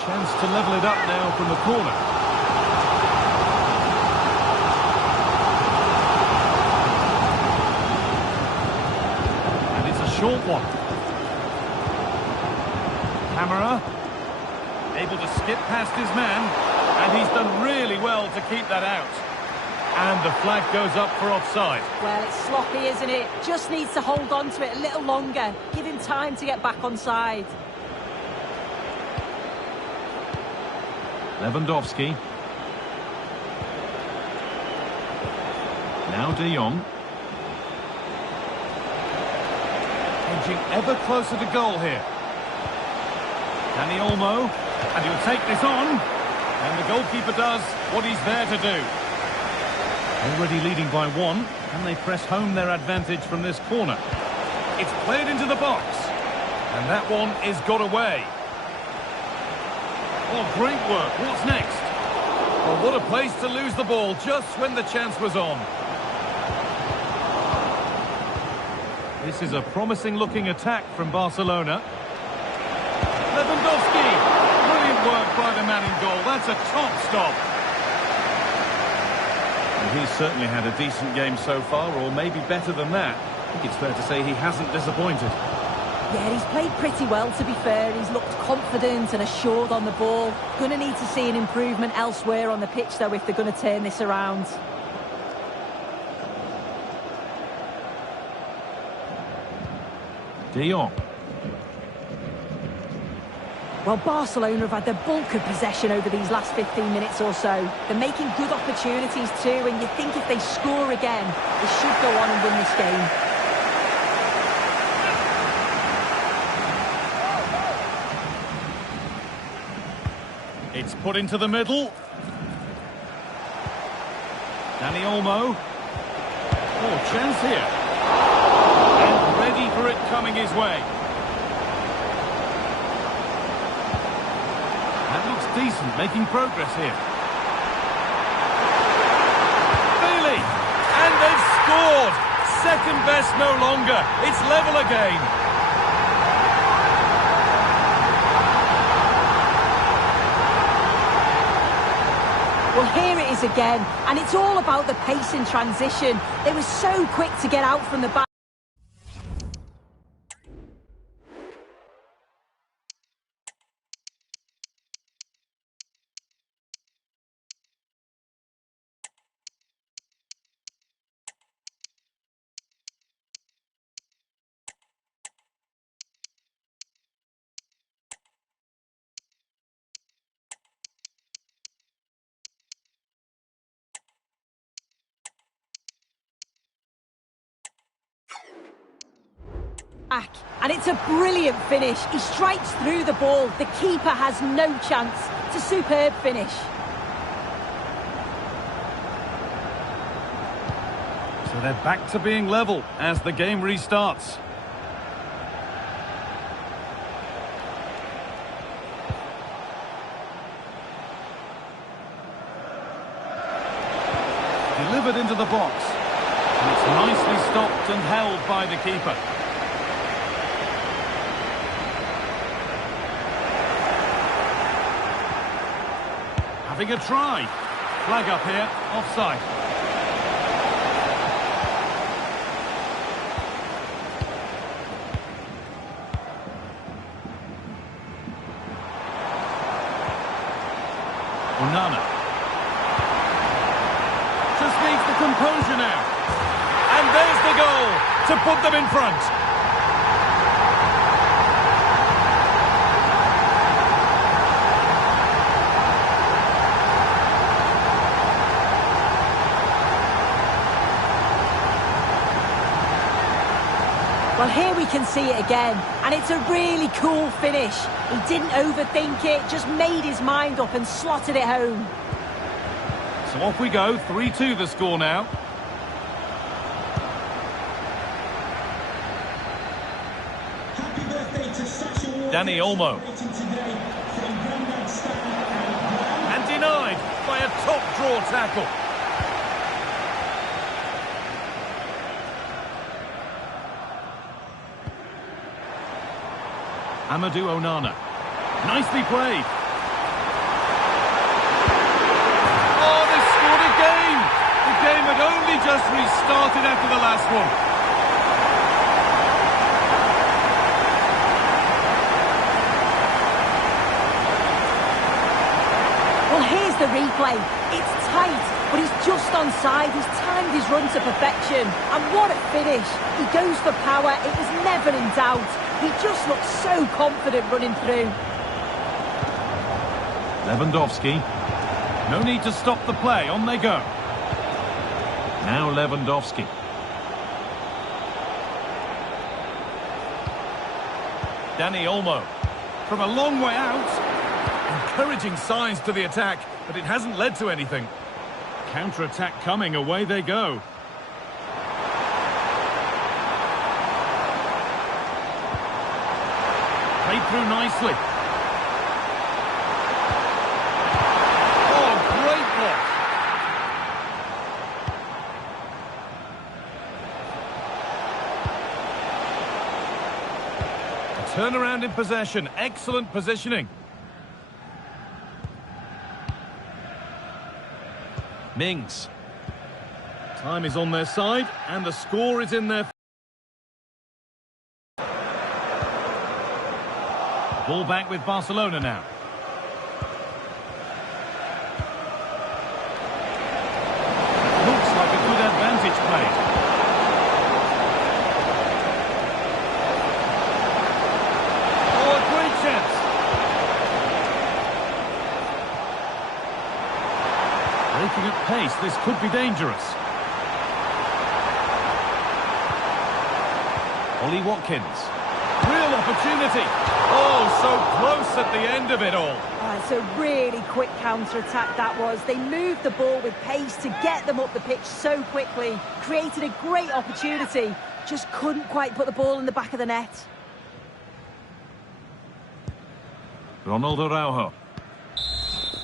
Chance to level it up now from the corner. And it's a short one. Camera. Able to skip past his man. And he's done really well to keep that out. And the flag goes up for offside. Well, it's sloppy, isn't it? Just needs to hold on to it a little longer. Give him time to get back on side. Lewandowski. Now De Jong. Edging ever closer to goal here. Dani Olmo. And he'll take this on. And the goalkeeper does what he's there to do. Already leading by one, and they press home their advantage from this corner. It's played into the box, and that one is got away. Oh, great work. What's next? Well, what a place to lose the ball just when the chance was on. This is a promising-looking attack from Barcelona. Lewandowski! Brilliant work by the man in goal. That's a top stop. He's certainly had a decent game so far, or maybe better than that. I think it's fair to say he hasn't disappointed. Yeah, he's played pretty well, to be fair. He's looked confident and assured on the ball. Going to need to see an improvement elsewhere on the pitch, though, if they're going to turn this around. De Jong. Well, Barcelona have had the bulk of possession over these last 15 minutes or so. They're making good opportunities too, and you think if they score again, they should go on and win this game. It's put into the middle. Dani Olmo. Oh, chance here. And ready for it coming his way. That looks decent, making progress here. Bailey! And they've scored! Second best no longer. It's level again. here it is again, and it's all about the pace in transition. They were so quick to get out from the back. And it's a brilliant finish. He strikes through the ball. The keeper has no chance. It's a superb finish. So they're back to being level as the game restarts. Delivered into the box. And it's nicely stopped and held by the keeper. Having a try. Flag up here, offside. Onana. Just needs the composure now. And there's the goal to put them in front. Well, here we can see it again, and it's a really cool finish. He didn't overthink it, just made his mind up and slotted it home. So off we go, 3-2 the score now. Danny Olmo. And denied by a top draw tackle. Amadou Onana. Nicely played. Oh, they scored again! The game had only just restarted after the last one. Well, here's the replay. It's tight, but he's just onside. He's timed his run to perfection. And what a finish. He goes for power. It was never in doubt. He just looks so confident running through. Lewandowski. No need to stop the play. On they go. Now Lewandowski. Danny Olmo. From a long way out. Encouraging signs to the attack, but it hasn't led to anything. Counter-attack coming. Away they go. Played through nicely. Oh, great block. A turnaround in possession. Excellent positioning. Mings. Time is on their side, and the score is in their... Ball back with Barcelona now. Looks like a good advantage played. Oh, a great chance. Breaking at pace, this could be dangerous. Ollie Watkins. Real opportunity. Oh, so close at the end of it all. It's a really quick counter-attack that was. They moved the ball with pace to get them up the pitch so quickly. Created a great opportunity. Just couldn't quite put the ball in the back of the net. Ronald Araujo.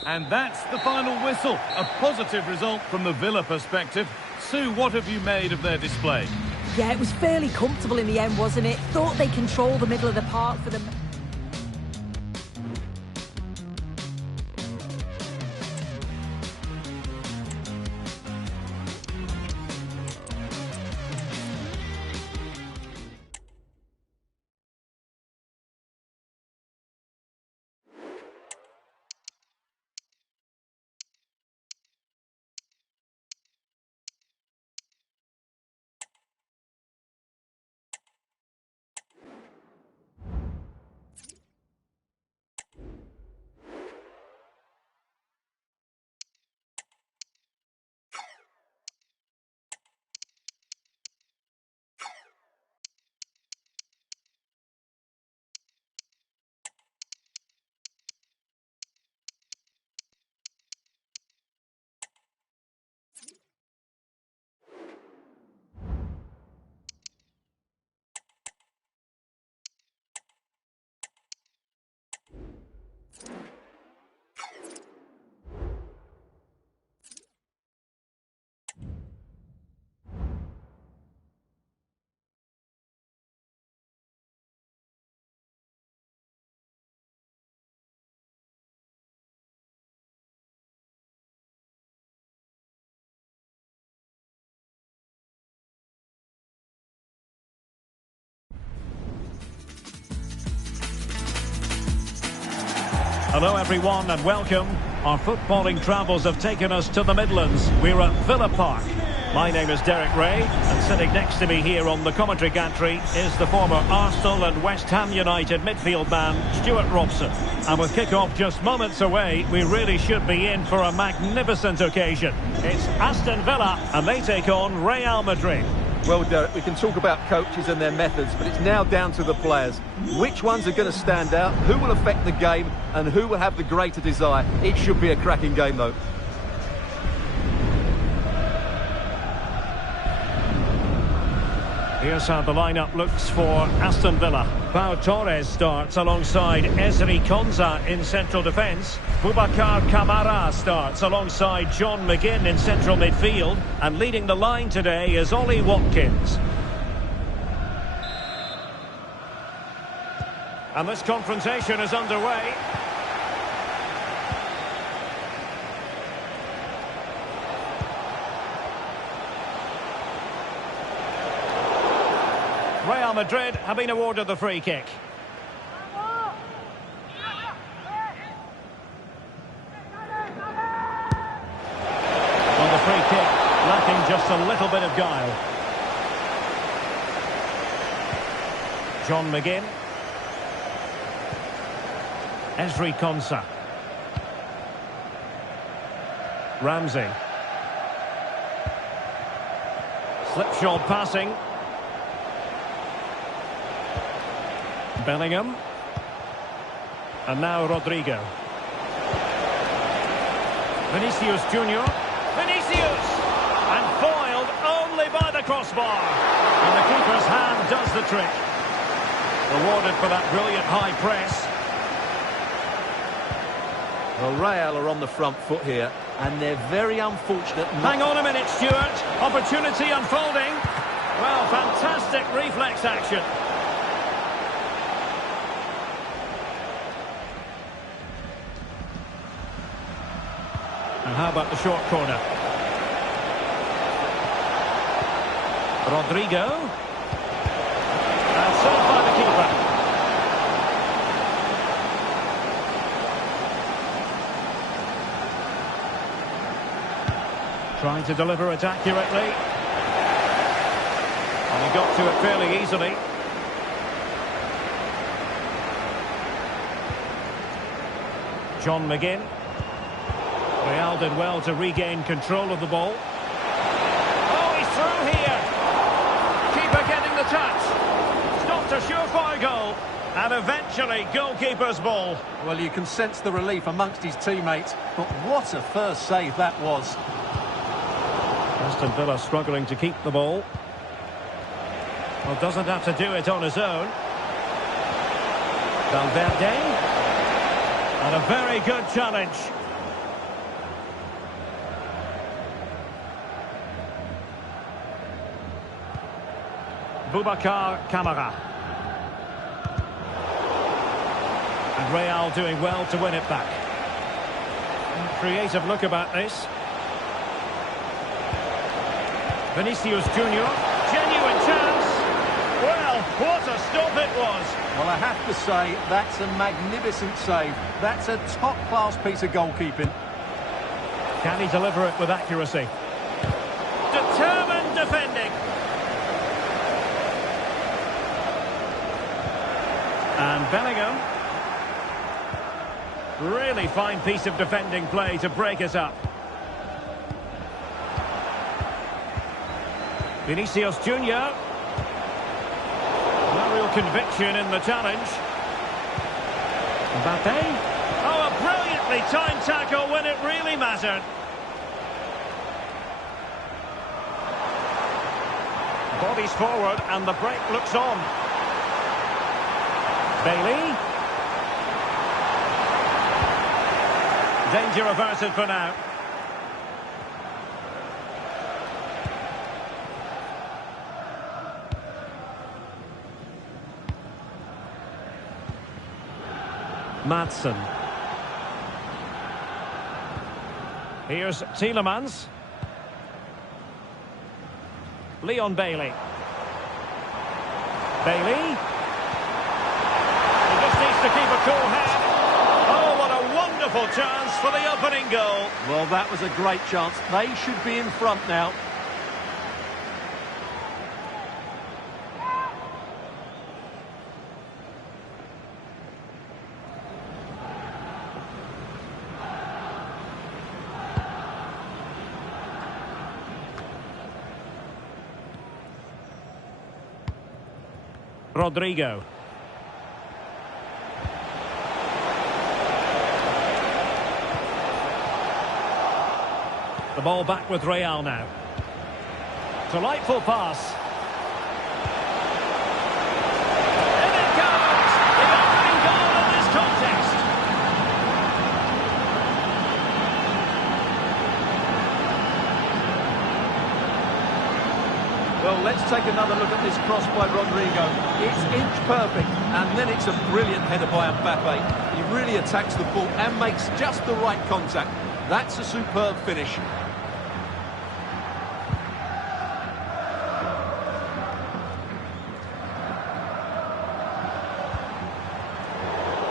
And that's the final whistle. A positive result from the Villa perspective. Sue, what have you made of their display? Yeah, it was fairly comfortable in the end, wasn't it? Thought they controlled the middle of the park for them. Hello everyone and welcome. Our footballing travels have taken us to the Midlands. We're at Villa Park. My name is Derek Ray, and sitting next to me here on the commentary gantry is the former Arsenal and West Ham United midfield man, Stuart Robson. And with kick-off just moments away, we really should be in for a magnificent occasion. It's Aston Villa, and they take on Real Madrid. Well, Derek, we can talk about coaches and their methods, but it's now down to the players. Which ones are going to stand out, who will affect the game, and who will have the greater desire? It should be a cracking game, though. Here's how the lineup looks for Aston Villa. Pau Torres starts alongside Ezri Konsa in central defence. Boubacar Kamara starts alongside John McGinn in central midfield. And leading the line today is Ollie Watkins. And this confrontation is underway. Real Madrid have been awarded the free kick. Well, the free kick lacking just a little bit of guile. John McGinn. Ezri Konsa. Ramsey. Slipshod passing. Bellingham. And now Rodrigo. Vinicius Junior. Vinicius! And foiled only by the crossbar. And the keeper's hand does the trick. Rewarded for that brilliant high press. Well, Real are on the front foot here, and they're very unfortunate. Hang on a minute, Stuart. Opportunity unfolding. Well, fantastic reflex action. And how about the short corner? Rodrigo. And saved by the keeper. Trying to deliver it accurately. And he got to it fairly easily. John McGinn. Real did well to regain control of the ball. Oh, he's through here. Keeper getting the touch. Stopped a surefire goal. And eventually, goalkeeper's ball. Well, you can sense the relief amongst his teammates, but what a first save that was. Aston Villa struggling to keep the ball. Well, doesn't have to do it on his own. Valverde. And a very good challenge. Boubacar Kamara. And Real doing well to win it back. Creative look about this. Vinicius Junior. Genuine chance. Well, what a stop it was. Well, I have to say, that's a magnificent save. That's a top-class piece of goalkeeping. Can he deliver it with accuracy? Determined defending. And Bellingham. Really fine piece of defending play to break it up. Vinicius Junior. No real conviction in the challenge. Mbappe. Oh, a brilliantly timed tackle when it really mattered. Bodies forward and the break looks on. Bailey. Danger averted for now. Maatsen. Here's Tielemans. Leon Bailey. Bailey. He just needs to keep a cool head. Oh, what a possible chance for the opening goal. Well, that was a great chance. They should be in front now. Rodrigo. The ball back with Real now. Delightful pass. In it goes! The opening goal in this contest. Well, let's take another look at this cross by Rodrigo. It's inch perfect, and then it's a brilliant header by Mbappe. He really attacks the ball and makes just the right contact. That's a superb finish.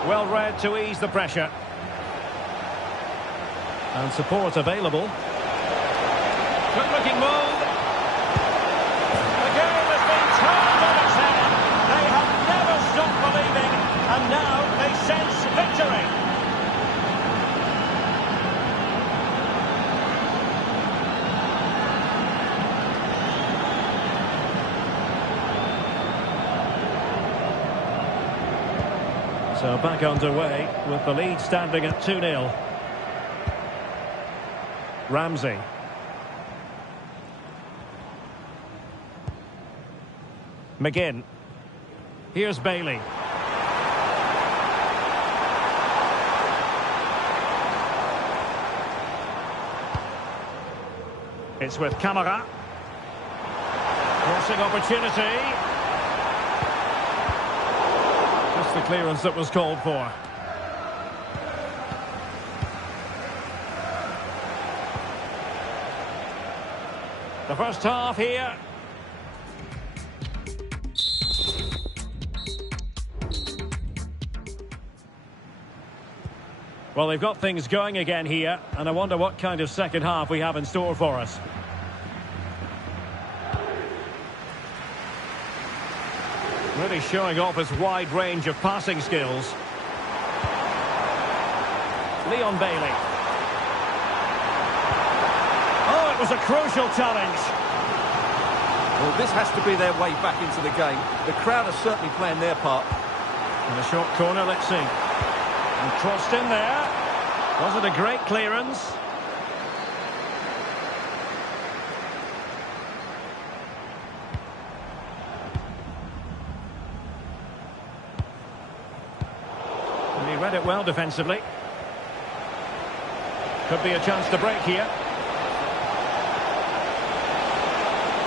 Well read to ease the pressure. And support available. Good looking move. The game has been turned on its head. They have never stopped believing, and now they sense victory. So back underway with the lead standing at 2-0. Ramsey. McGinn. Here's Bailey. It's with Camara. Crossing opportunity. Just the clearance that was called for. The first half here. Well, they've got things going again here, and I wonder what kind of second half we have in store for us. Really showing off his wide range of passing skills. Leon Bailey. Oh, it was a crucial challenge. Well, this has to be their way back into the game. The crowd are certainly playing their part. In the short corner, let's see. And crossed in there. Was it a great clearance? And he read it well defensively. Could be a chance to break here.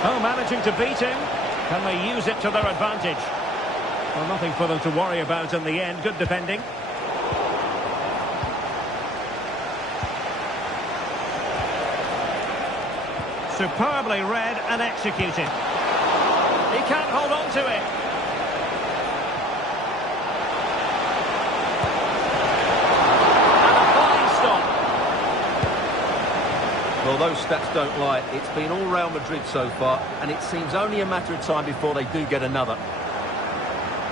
Oh, managing to beat him. Can they use it to their advantage? Well, nothing for them to worry about in the end. Good defending. Superbly read and executed. He can't hold on to it. And a fine stop. Well, those stats don't lie. It's been all Real Madrid so far, and it seems only a matter of time before they do get another.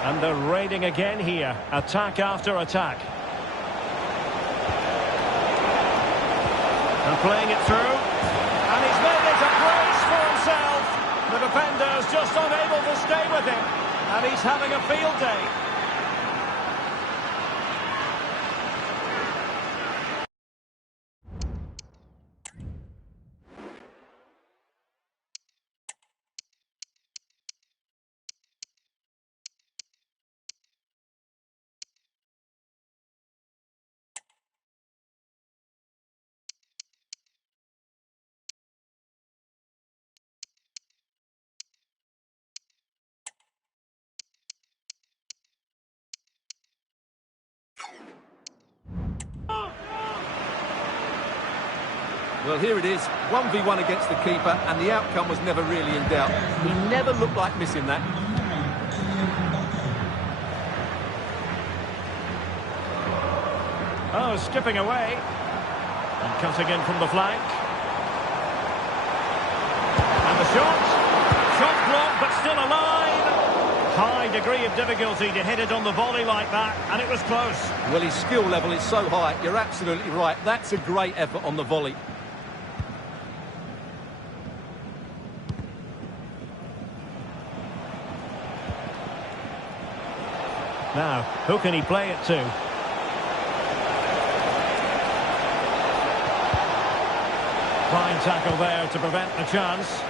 And they're raiding again here. Attack after attack. And playing it through. And he's made it a brace for himself. The defender's just unable to stay with him. And he's having a field day. Well, here it is, 1v1 against the keeper, and the outcome was never really in doubt. He never looked like missing that. Oh, skipping away. And cutting in from the flank. And the shot. Shot blocked, but still alive. High degree of difficulty to hit it on the volley like that, and it was close. Well, his skill level is so high, you're absolutely right. That's a great effort on the volley. Now, who can he play it to? Fine tackle there to prevent the chance.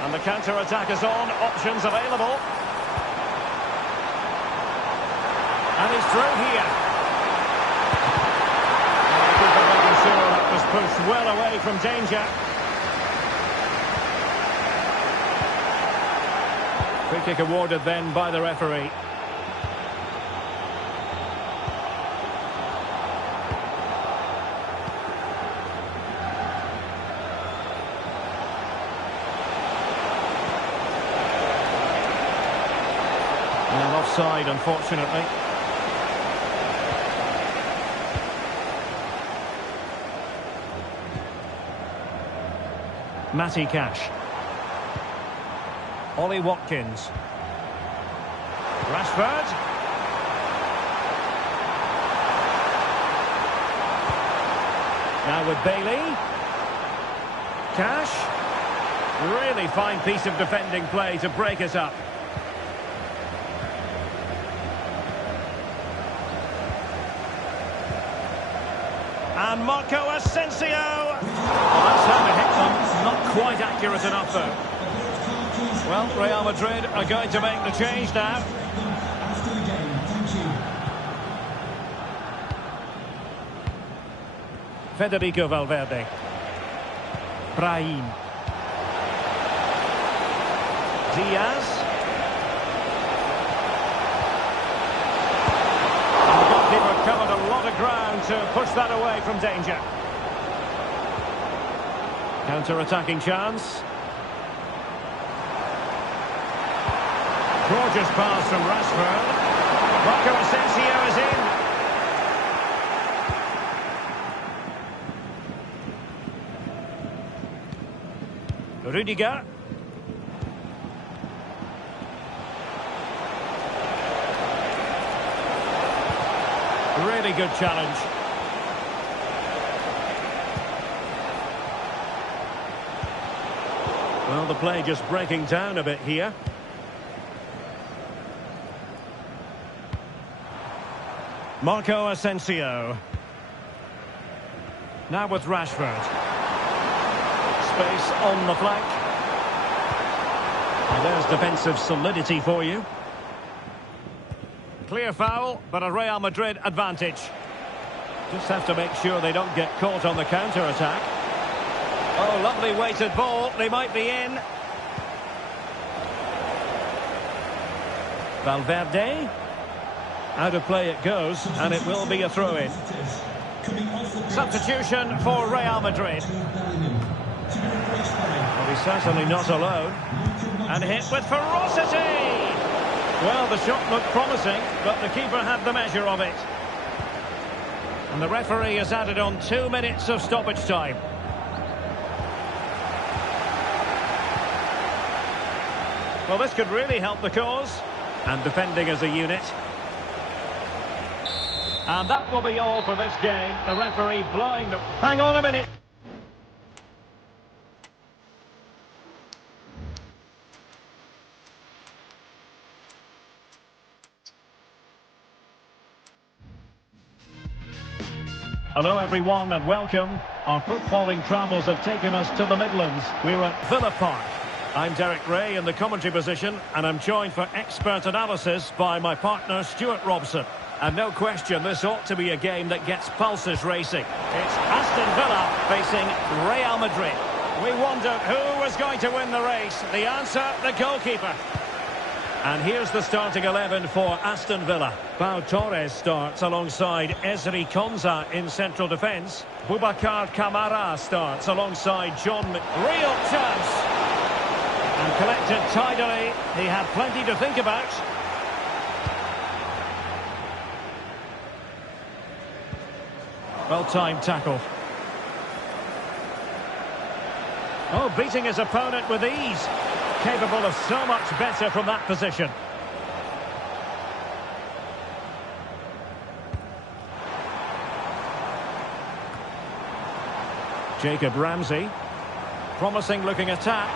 And the counter-attack is on, options available. And he's through here. Keeper making sure that was pushed well away from danger. Free kick awarded then by the referee. And offside, unfortunately. Matty Cash. Ollie Watkins. Rashford. Now with Bailey. Cash. Really fine piece of defending play to break us up. And Marco Asensio. Well, that's how to hit them. Not quite accurate enough, though. Well, Real Madrid are going to make the change now. Federico Valverde. Brahim. Diaz. Covered a lot of ground to push that away from danger. Counter-attacking chance. Gorgeous pass from Rashford. Marco Asensio is in. Rudiger. Really good challenge. Well, the play just breaking down a bit here. Marco Asensio. Now with Rashford. Space on the flank. And there's defensive solidity for you. Clear foul, but a Real Madrid advantage. Just have to make sure they don't get caught on the counter-attack. Oh, lovely weighted ball. They might be in. Valverde. Out of play it goes, and it will be a throw-in. Substitution for Real Madrid. Well, he's certainly not alone. And hit with ferocity! Well, the shot looked promising, but the keeper had the measure of it. And the referee has added on 2 minutes of stoppage time. Well, this could really help the cause. And defending as a unit. And that will be all for this game. The referee blowing the... Hang on a minute. Hello everyone and welcome. Our footballing travels have taken us to the Midlands. We're at Villa Park. I'm Derek Ray in the commentary position and I'm joined for expert analysis by my partner Stuart Robson. And no question, this ought to be a game that gets pulses racing. It's Aston Villa facing Real Madrid. We wondered who was going to win the race. The answer, the goalkeeper. And here's the starting 11 for Aston Villa. Pau Torres starts alongside Ezri Konsa in central defence. Boubacar Kamara starts alongside John Real chance. And collected tidily. He had plenty to think about. Well-timed tackle. Oh, beating his opponent with ease. Capable of so much better from that position. Jacob Ramsey. Promising looking attack.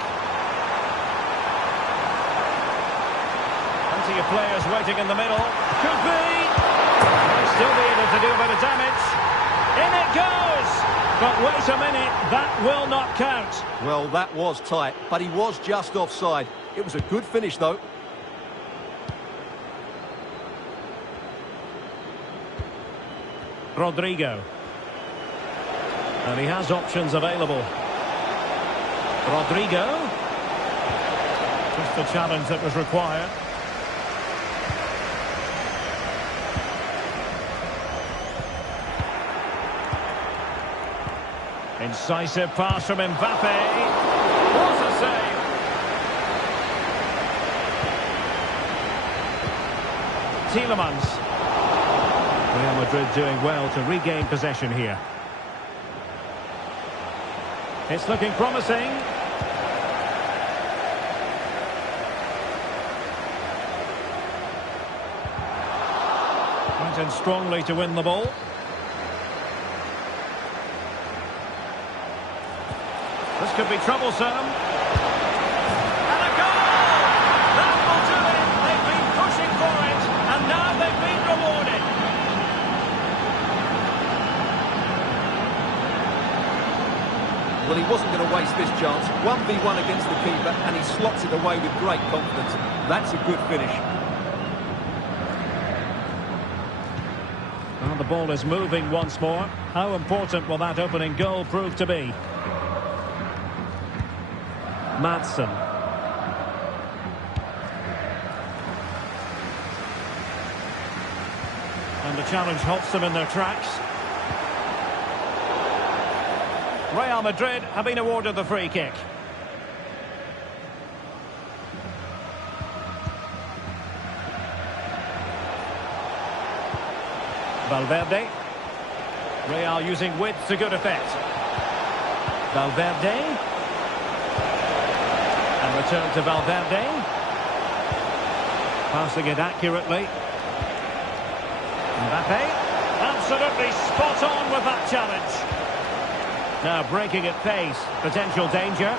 Plenty of players waiting in the middle. Could be. Might still be able to do a bit of damage. In it goes! But wait a minute, that will not count. Well, that was tight, but he was just offside. It was a good finish, though. Rodrigo. And he has options available. Rodrigo. Just the challenge that was required. Incisive pass from Mbappe. What a save! Tielemans. Real Madrid doing well to regain possession here. It's looking promising. Went in strongly to win the ball. This could be troublesome. And a goal! That will do it. They've been pushing for it, and now they've been rewarded. Well, he wasn't going to waste this chance. 1v1 against the keeper, and he slots it away with great confidence. That's a good finish. Well, the ball is moving once more. How important will that opening goal prove to be? Maatsen. And the challenge halts them in their tracks. Real Madrid have been awarded the free kick. Valverde. Real using width to good effect. Valverde. And return to Valverde. Passing it accurately. Mbappe. Absolutely spot on with that challenge. Now breaking at pace. Potential danger.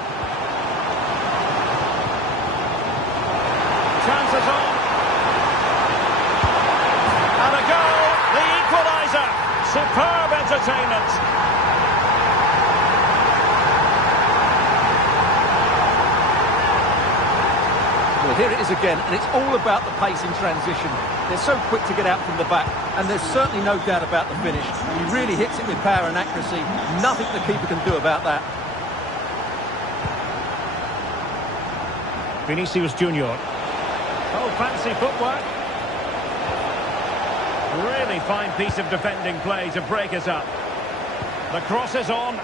Chances on. And a goal. The equaliser. Superb entertainment. Well, here it is again, and it's all about the pace in transition. They're so quick to get out from the back, and there's certainly no doubt about the finish. He really hits it with power and accuracy. Nothing the keeper can do about that. Vinicius Junior. Oh, fancy footwork. Really fine piece of defending play to break us up. The cross is on.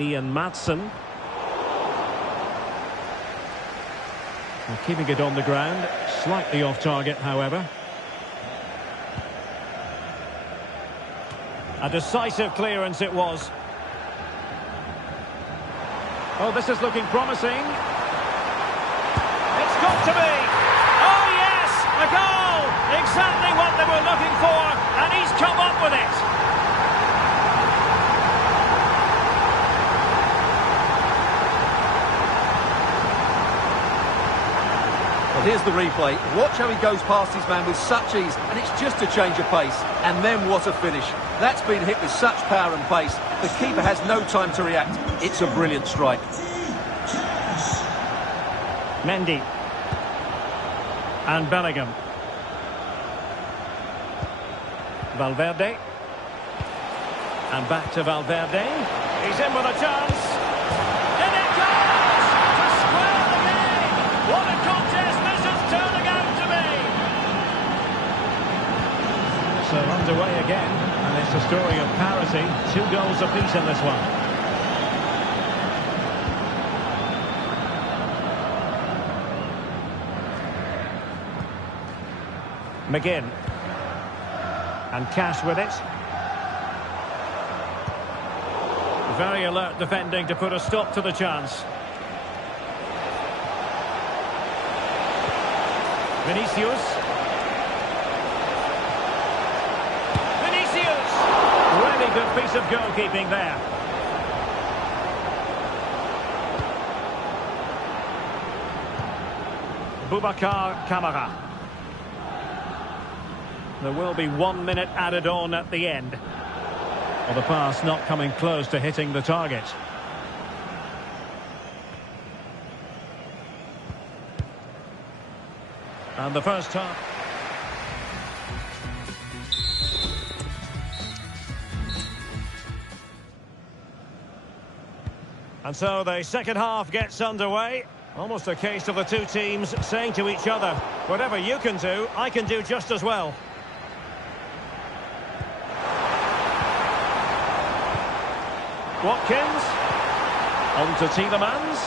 Ian Maatsen. Well, keeping it on the ground, slightly off target, however. A decisive clearance it was. Oh, this is looking promising. It's got to be. Oh, yes, a goal! Exactly what they were looking for, and he's come up with it. Well, here's the replay. Watch how he goes past his man with such ease, and it's just a change of pace. And then what a finish. That's been hit with such power and pace. The keeper has no time to react. It's a brilliant strike. Mendy. And Bellingham. Valverde. And back to Valverde. He's in with a chance. In it goes! To square the game! What a contest this is turning out to be! So underway again, and it's a story of parity. 2 goals apiece in this one. McGinn. And Cash with it. Very alert defending to put a stop to the chance. Vinicius. Really good piece of goalkeeping there. Boubacar Kamara. There will be 1 minute added on at the end. Well, the pass not coming close to hitting the target. And the first half. And so the second half gets underway. Almost a case of the two teams saying to each other, whatever you can do, I can do just as well. Watkins. On to Tielemans.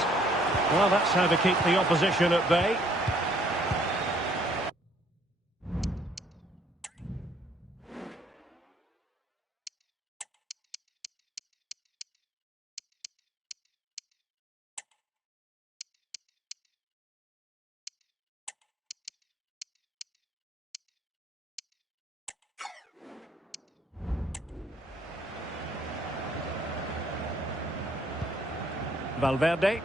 Well, that's how to keep the opposition at bay. Valverde.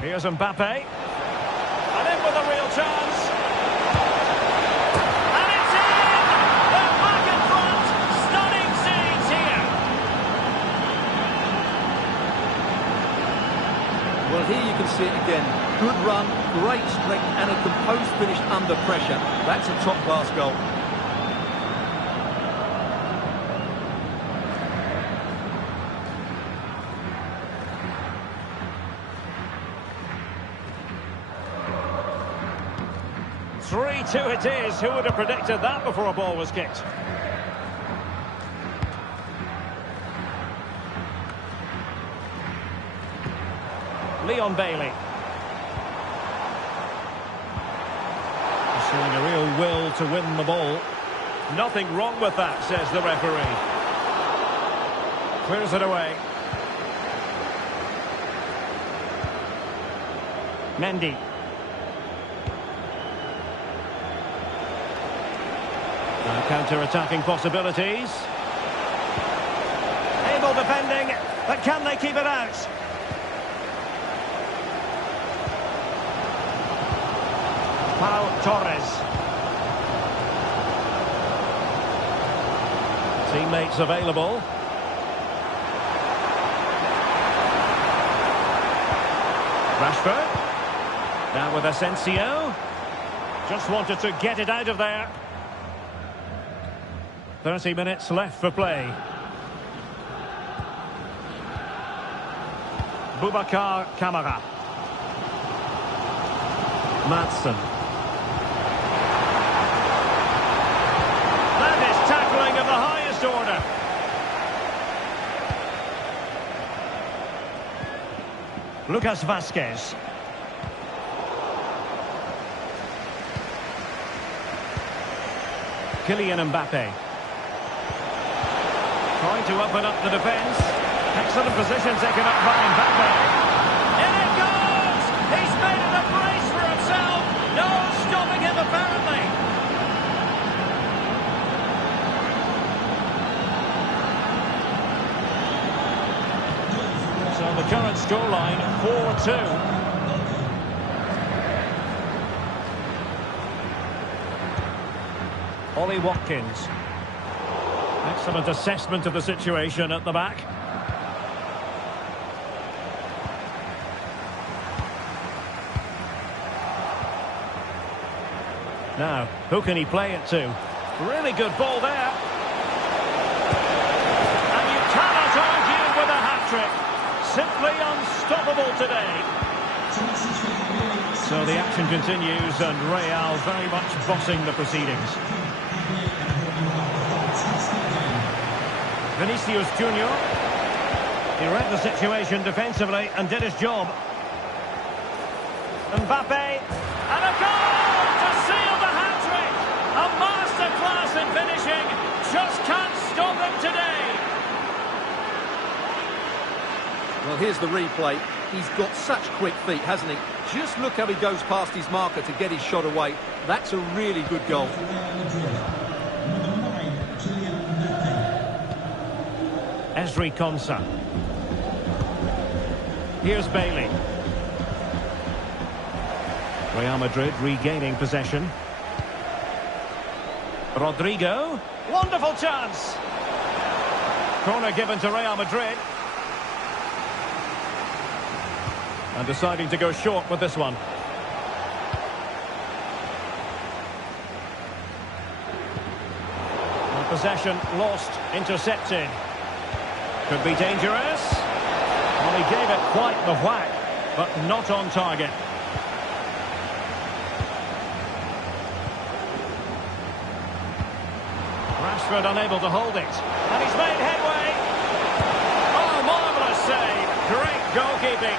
Here's Mbappe. And in with a real chance. And it's in! They're back in front. Stunning scenes here. Well, here you can see it again. Good run, great strength, and a composed finish under pressure. That's a top-class goal. Two it is. Who would have predicted that before a ball was kicked? Leon Bailey. Showing a real will to win the ball. Nothing wrong with that, says the referee. Clears it away. Mendy. Counter-attacking possibilities. Able defending, but can they keep it out? Pau Torres. Teammates available. Rashford. Now with Asensio. Just wanted to get it out of there. 30 minutes left for play. Boubacar Kamara. Maatsen. That is tackling of the highest order. Lucas Vazquez. Kylian Mbappe. Trying to open up the defence. Excellent position taken up by Mbappe. In it goes! He's made it a brace for himself. No stopping him, apparently. So the current scoreline, 4-2. Ollie Watkins. Excellent assessment of the situation at the back. Now, who can he play it to? Really good ball there. And you cannot argue with a hat-trick. Simply unstoppable today. So the action continues and Real very much bossing the proceedings. Vinicius Junior. He read the situation defensively and did his job. Mbappe, and a goal to seal the hat-trick! A masterclass in finishing, just can't stop him today! Well, here's the replay. He's got such quick feet, hasn't he? Just look how he goes past his marker to get his shot away. That's a really good goal. Ezri Konsa. Here's Bailey. Real Madrid regaining possession. Rodrigo. Wonderful chance. Corner given to Real Madrid. And deciding to go short with this one. And possession lost, intercepted. Could be dangerous. Well, he gave it quite the whack, but not on target. Rashford unable to hold it. And he's made headway. Oh, marvellous save. Great goalkeeping.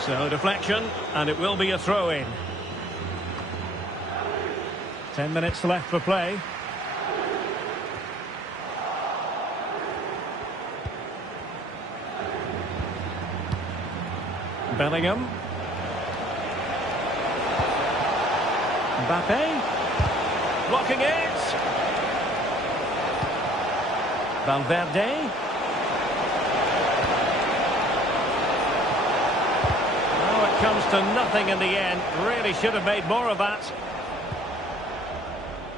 So, deflection, and it will be a throw-in. 10 minutes left for play. Bellingham. Mbappe. Blocking it. Valverde. Oh, it comes to nothing in the end. Really should have made more of that.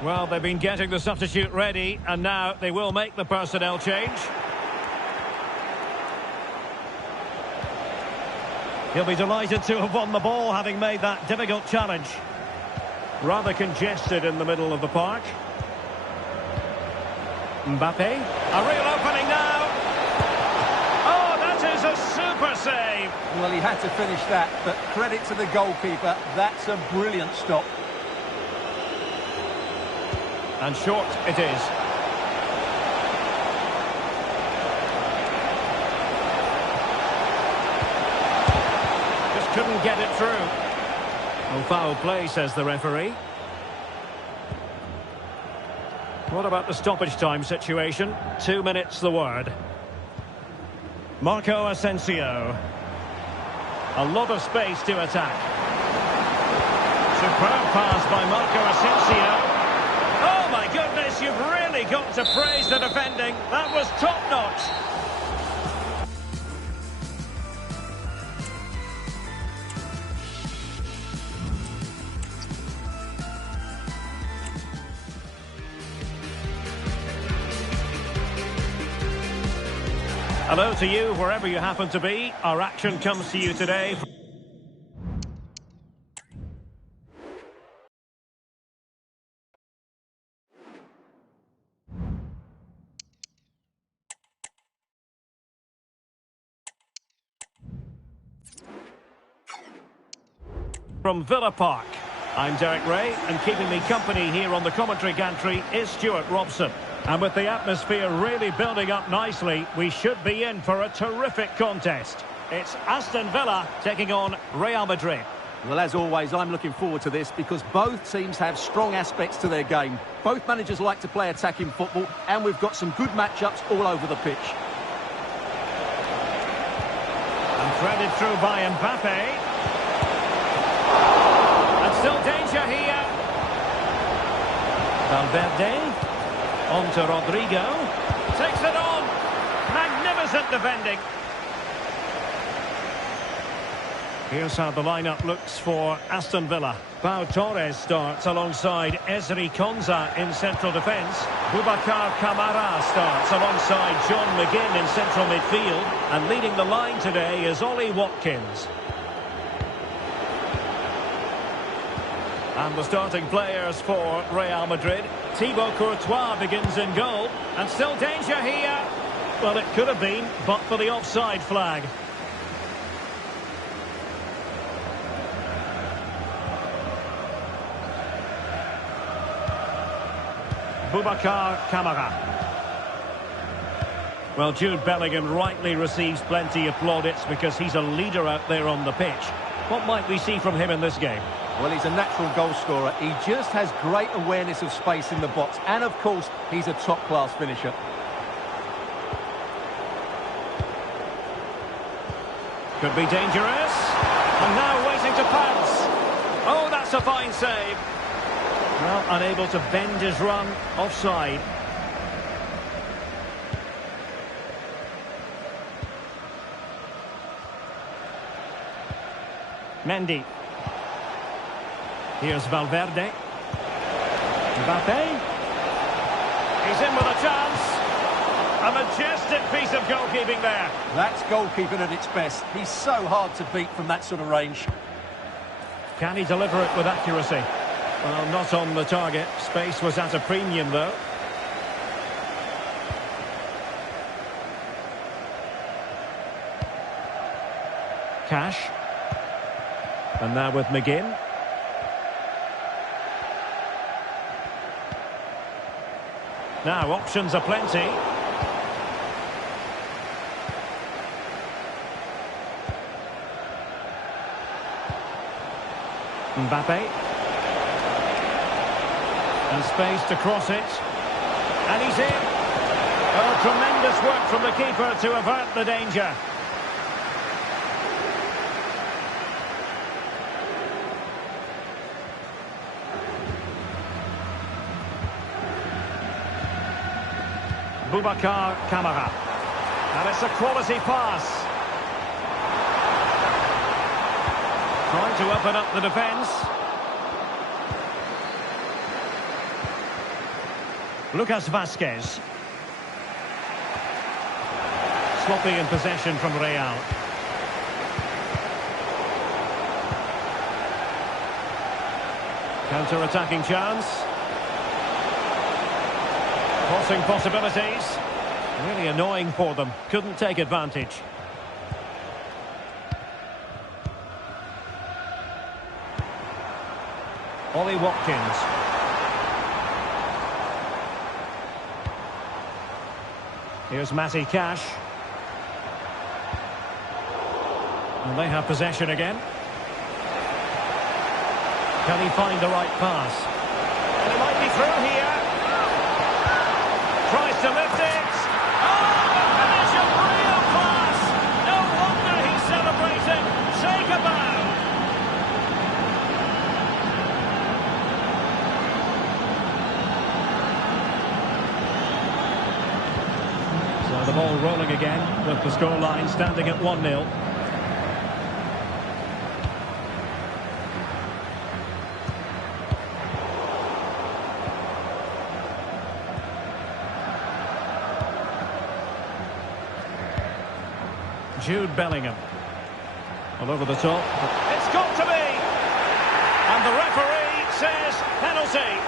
Well, they've been getting the substitute ready, and now they will make the personnel change. He'll be delighted to have won the ball, having made that difficult challenge. Rather congested in the middle of the park. Mbappe. A real opening now. Oh, that is a super save. Well, he had to finish that, but credit to the goalkeeper. That's a brilliant stop. And short it is. Couldn't get it through. Well, foul play, says the referee. What about the stoppage time situation? 2 minutes the word. Marco Asensio. A lot of space to attack. Superb pass by Marco Asensio. Oh my goodness, you've really got to praise the defending. That was top-notch. Hello to you, wherever you happen to be. Our action comes to you today from Villa Park. I'm Derek Ray, and keeping me company here on the commentary gantry is Stuart Robson. And with the atmosphere really building up nicely, we should be in for a terrific contest. It's Aston Villa taking on Real Madrid. Well, as always, I'm looking forward to this because both teams have strong aspects to their game. Both managers like to play attacking football, and we've got some good matchups all over the pitch. And threaded through by Mbappe. And still danger here. Valverde. On to Rodrigo. Takes it on. Magnificent defending. Here's how the lineup looks for Aston Villa. Pau Torres starts alongside Ezri Konsa in central defence. Boubacar Kamara starts alongside John McGinn in central midfield. And leading the line today is Ollie Watkins. And the starting players for Real Madrid. Thibaut Courtois begins in goal. And still danger here. Well, it could have been, but for the offside flag. Boubacar Kamara. Well, Jude Bellingham rightly receives plenty of plaudits because he's a leader out there on the pitch. What might we see from him in this game? Well, he's a natural goal scorer. He just has great awareness of space in the box. And, of course, he's a top-class finisher. Could be dangerous. And now waiting to pounce. Oh, that's a fine save. Well, unable to bend his run. Offside. Mendy. Here's Valverde. Mbappe. He's in with a chance. A majestic piece of goalkeeping there. That's goalkeeping at its best. He's so hard to beat from that sort of range. Can he deliver it with accuracy? Well, not on the target. Space was at a premium, though. Cash. And now with McGinn. Now, options are plenty. Mbappe. And space to cross it. And he's in. Oh, tremendous work from the keeper to avert the danger. Boubacar Kamara. And it's a quality pass. Trying to open up the defence. Lucas Vazquez. Sloppy in possession from Real. Counter-attacking chance. Crossing possibilities. Really annoying for them. Couldn't take advantage. Ollie Watkins. Here's Matty Cash. And they have possession again. Can he find the right pass? And he might be through here. Tries to lift it. Oh, the finish of real class. No wonder he's celebrating. Take a bow. So the ball rolling again with the scoreline standing at 1-0. Jude Bellingham. All over the top. It's got to be! And the referee says penalty.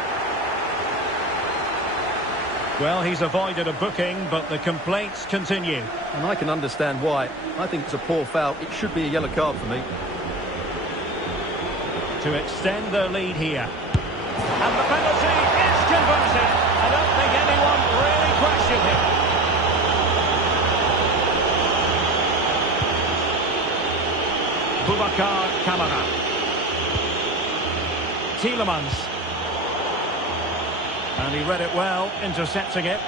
Well, he's avoided a booking, but the complaints continue. And I can understand why. I think it's a poor foul. It should be a yellow card for me. To extend their lead here. And the penalty is converted. I don't think anyone really questioned him. Boubacar Kamara. Tielemans. And he read it well, intercepting it.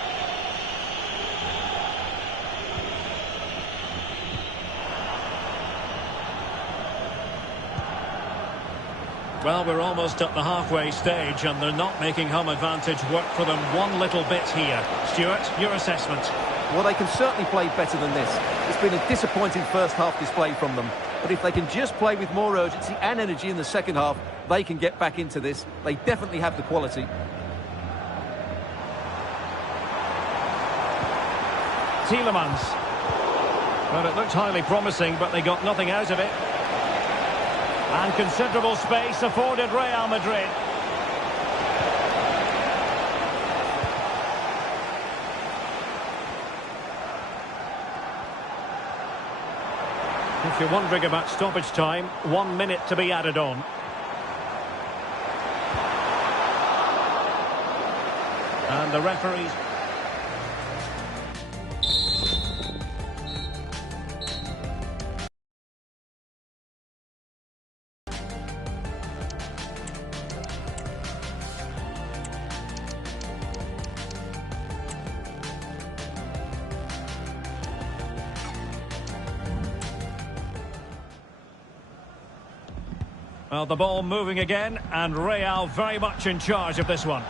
Well, we're almost at the halfway stage and they're not making home advantage work for them one little bit here. Stuart, your assessment? Well, they can certainly play better than this. It's been a disappointing first half display from them. But if they can just play with more urgency and energy in the second half, they can get back into this. They definitely have the quality. Tielemans. Well, it looked highly promising, but they got nothing out of it. And considerable space afforded Real Madrid. If you're wondering about stoppage time, 1 minute to be added on. And the referees... Well, the ball moving again, and Real very much in charge of this one.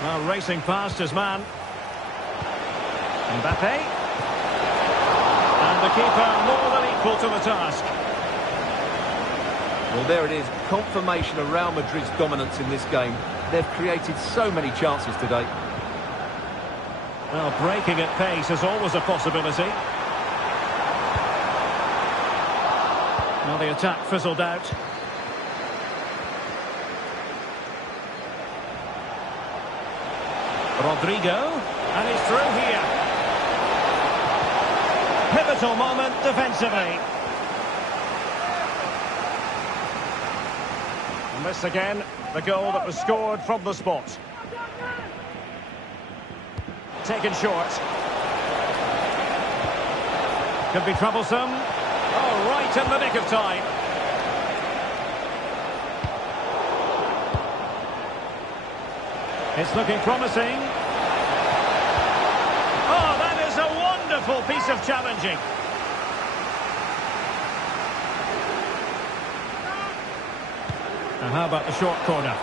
Well, racing past his man. Mbappe. And the keeper more than equal to the task. Well, there it is. Confirmation of Real Madrid's dominance in this game. They've created so many chances today. Well, breaking at pace is always a possibility. Now the attack fizzled out. Rodrigo, and he's through here. Pivotal moment defensively. And this again, the goal that was scored from the spot. Taken short. Could be troublesome. Oh, right in the nick of time. It's looking promising. Oh, that is a wonderful piece of challenging. Now, how about the short corner?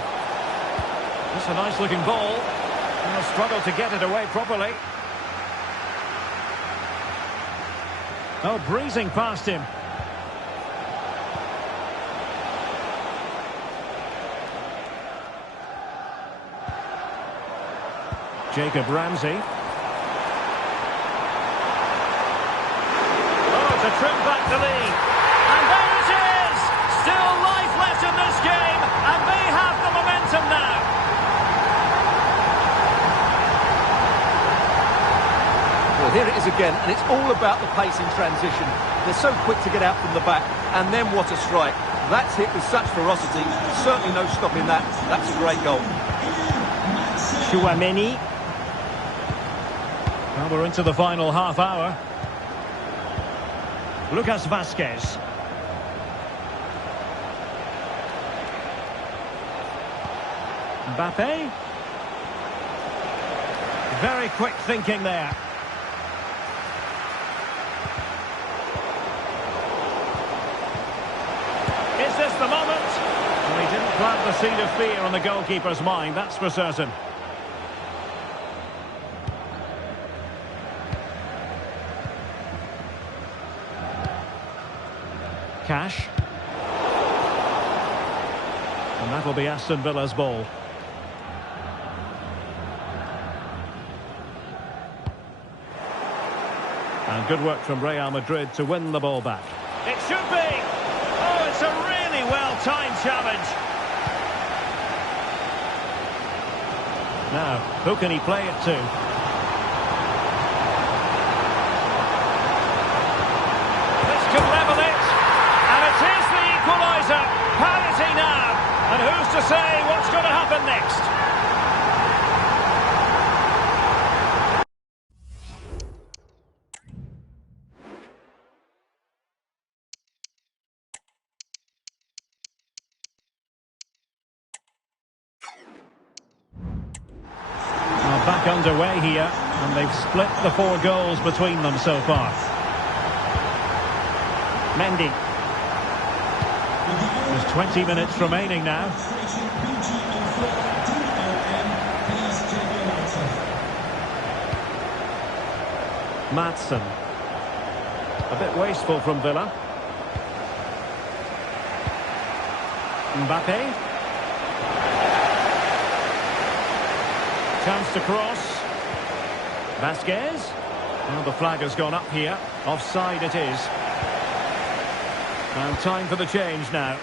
It's a nice-looking ball. And they'll struggle to get it away properly. Oh, breezing past him. Jacob Ramsey. Oh, it's a trip back to lead. And there it is! Still life left in this game, and they have the momentum now. Well, here it is again, and it's all about the pace in transition. They're so quick to get out from the back, and then what a strike. That's hit with such ferocity. Certainly no stopping that. That's a great goal. Chouameni. Well, we're into the final half hour. Lucas Vazquez. Mbappe. Very quick thinking there. Is this the moment? Well, he didn't plant the seed of fear on the goalkeeper's mind, that's for certain. Cash. And that will be Aston Villa's ball. And good work from Real Madrid to win the ball back. It should be! Oh, it's a really well-timed challenge. Now, who can he play it to? Parity now, and who's to say what's going to happen next? Well, back underway here, and they've split the 4 goals between them so far. Mendy. There's 20 minutes remaining now. Maatsen. A bit wasteful from Villa. Mbappe. Chance to cross. Vazquez. Well, the flag has gone up here. Offside it is. And time for the change now.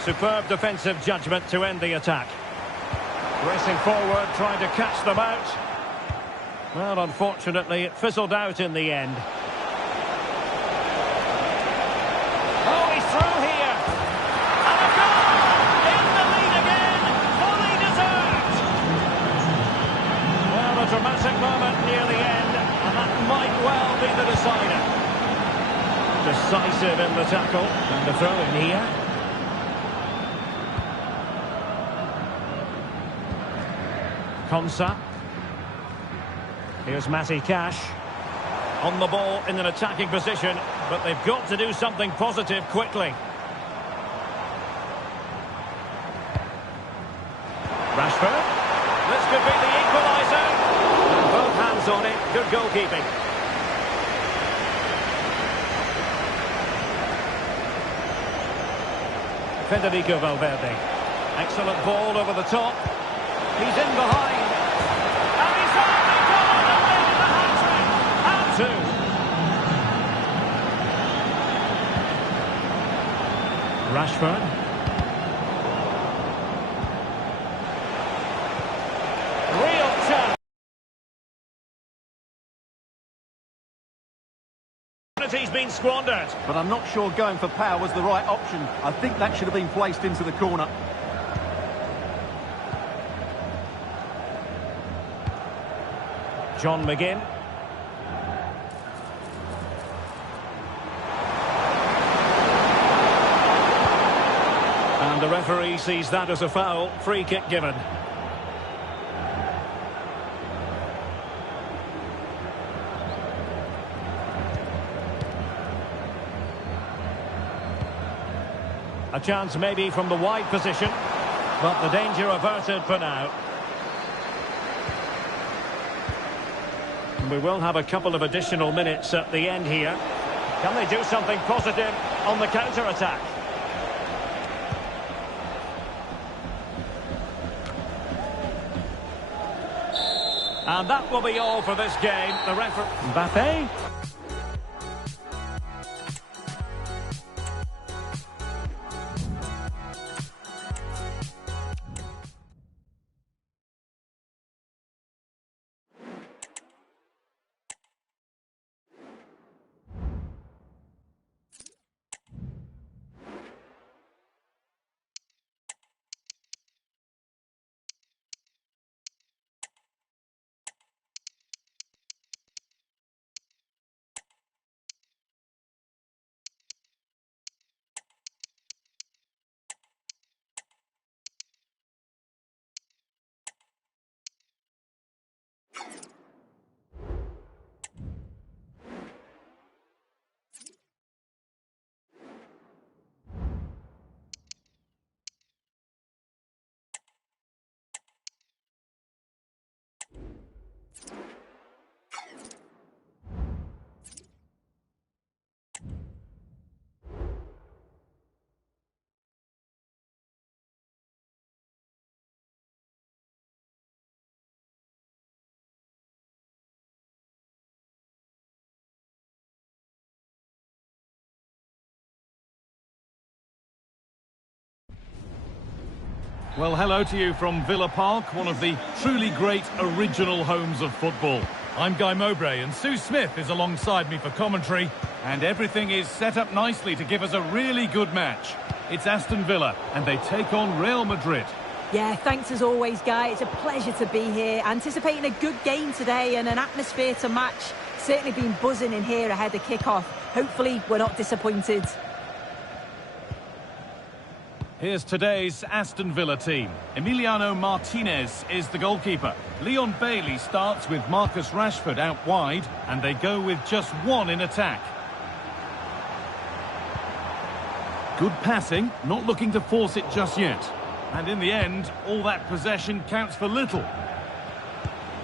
Superb defensive judgment to end the attack. Racing forward, trying to catch them out. Well, unfortunately, it fizzled out in the end. Oh, he's through here. And a goal! In the lead again, fully deserved. Well, a dramatic moment near the end, and that might well be the decider. Decisive in the tackle, and the throw in here. Konsa. Here's Matty Cash. On the ball in an attacking position, but they've got to do something positive quickly. Rashford. This could be the equaliser. And both hands on it. Good goalkeeping. Federico Valverde. Excellent ball over the top. He's in behind. And he's only gone and made the hat-trick. And two. Rashford. Real chance. He's been squandered. But I'm not sure going for power was the right option. I think that should have been placed into the corner. John McGinn. And the referee sees that as a foul. Free kick given. A chance maybe from the wide position, but the danger averted for now. We will have a couple of additional minutes at the end here. Can they do something positive on the counter-attack? And that will be all for this game. The referee... Mbappe. Well, hello to you from Villa Park, one of the truly great original homes of football. I'm Guy Mowbray and Sue Smith is alongside me for commentary, and everything is set up nicely to give us a really good match. It's Aston Villa and they take on Real Madrid. Yeah, thanks as always, Guy. It's a pleasure to be here. Anticipating a good game today and an atmosphere to match. Certainly been buzzing in here ahead of kick-off. Hopefully we're not disappointed. Here's today's Aston Villa team. Emiliano Martinez is the goalkeeper. Leon Bailey starts with Marcus Rashford out wide, and they go with just one in attack. Good passing, not looking to force it just yet. And in the end, all that possession counts for little.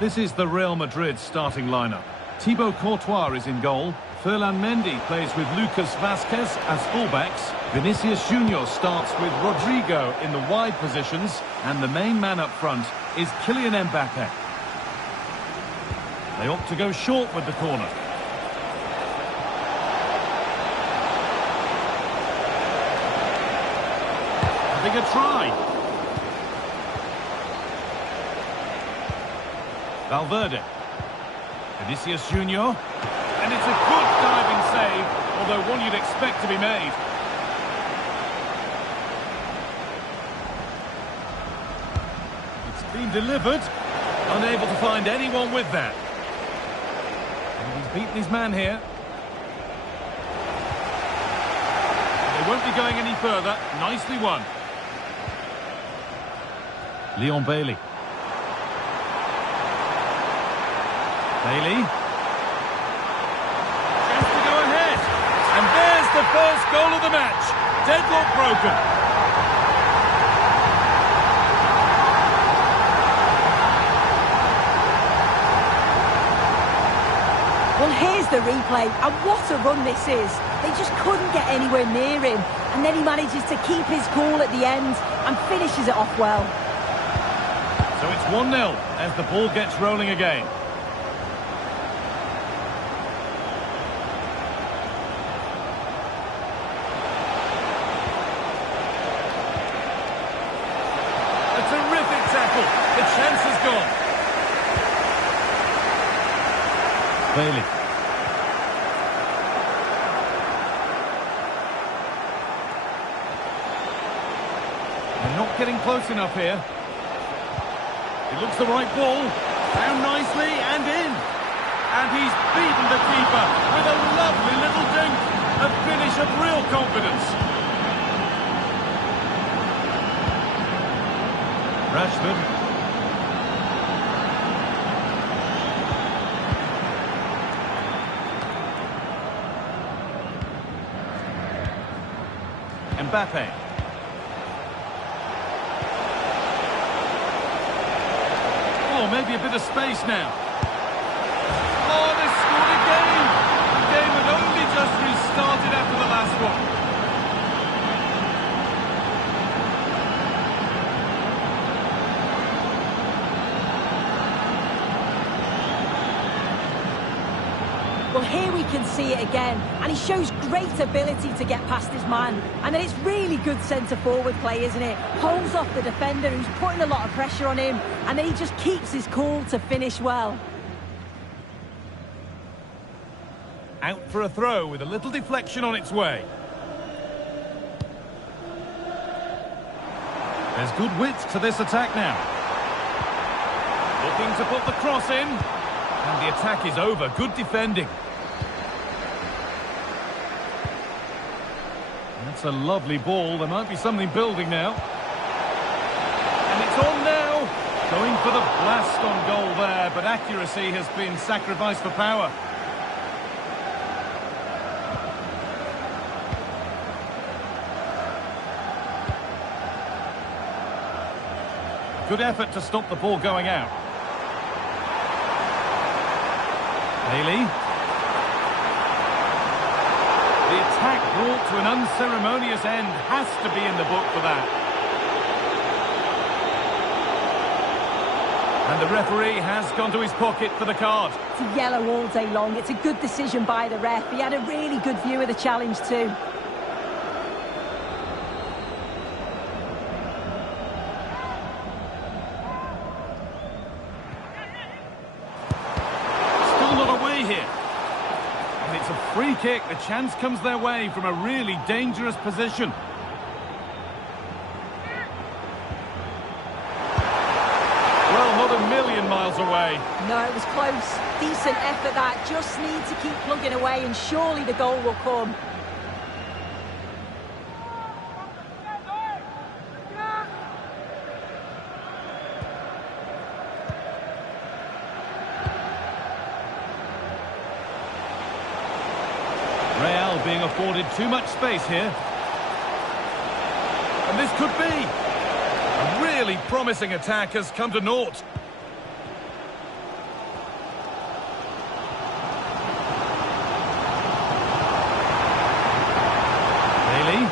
This is the Real Madrid starting lineup. Thibaut Courtois is in goal. Ferland Mendy plays with Lucas Vazquez as fullbacks. Vinicius Junior starts with Rodrigo in the wide positions. And the main man up front is Kylian Mbappe. They opt to go short with the corner. Having a try. Valverde. Vinicius Junior. And it's a good diving save, although one you'd expect to be made. It's been delivered. Unable to find anyone with that. And he's beaten his man here. They won't be going any further. Nicely won. Leon Bailey. Bailey. Chance to go ahead. And there's the first goal of the match. Deadlock broken. Well, here's the replay, and what a run this is. They just couldn't get anywhere near him, and then he manages to keep his cool at the end and finishes it off well. So it's 1-0 as the ball gets rolling again. A terrific tackle. The chance is gone. Bailey. They're not getting close enough here. It looks the right ball. Found nicely and in. And he's beaten the keeper with a lovely little dink. A finish of real confidence. Rashford. Mbappe. Oh, maybe a bit of space now. Oh, they scored again! The game had only just restarted after the last one. Well, here we can see it again, and he shows great ability to get past his man. And then it's really good centre-forward play, isn't it? Holds off the defender who's putting a lot of pressure on him, and then he just keeps his cool to finish well. Out for a throw with a little deflection on its way. There's good width to this attack now. Looking to put the cross in. And the attack is over. Good defending. That's a lovely ball. There might be something building now. And it's on now. Going for the blast on goal there, but accuracy has been sacrificed for power. Good effort to stop the ball going out. Bailey. The attack brought to an unceremonious end has to be in the book for that. And the referee has gone to his pocket for the card. It's a yellow all day long. It's a good decision by the ref. He had a really good view of the challenge too. Free kick, the chance comes their way from a really dangerous position. Well, not a million miles away. No, it was close. Decent effort that. Just need to keep plugging away and surely the goal will come. Being afforded too much space here. And this could be. A really promising attack has come to naught. Bailey.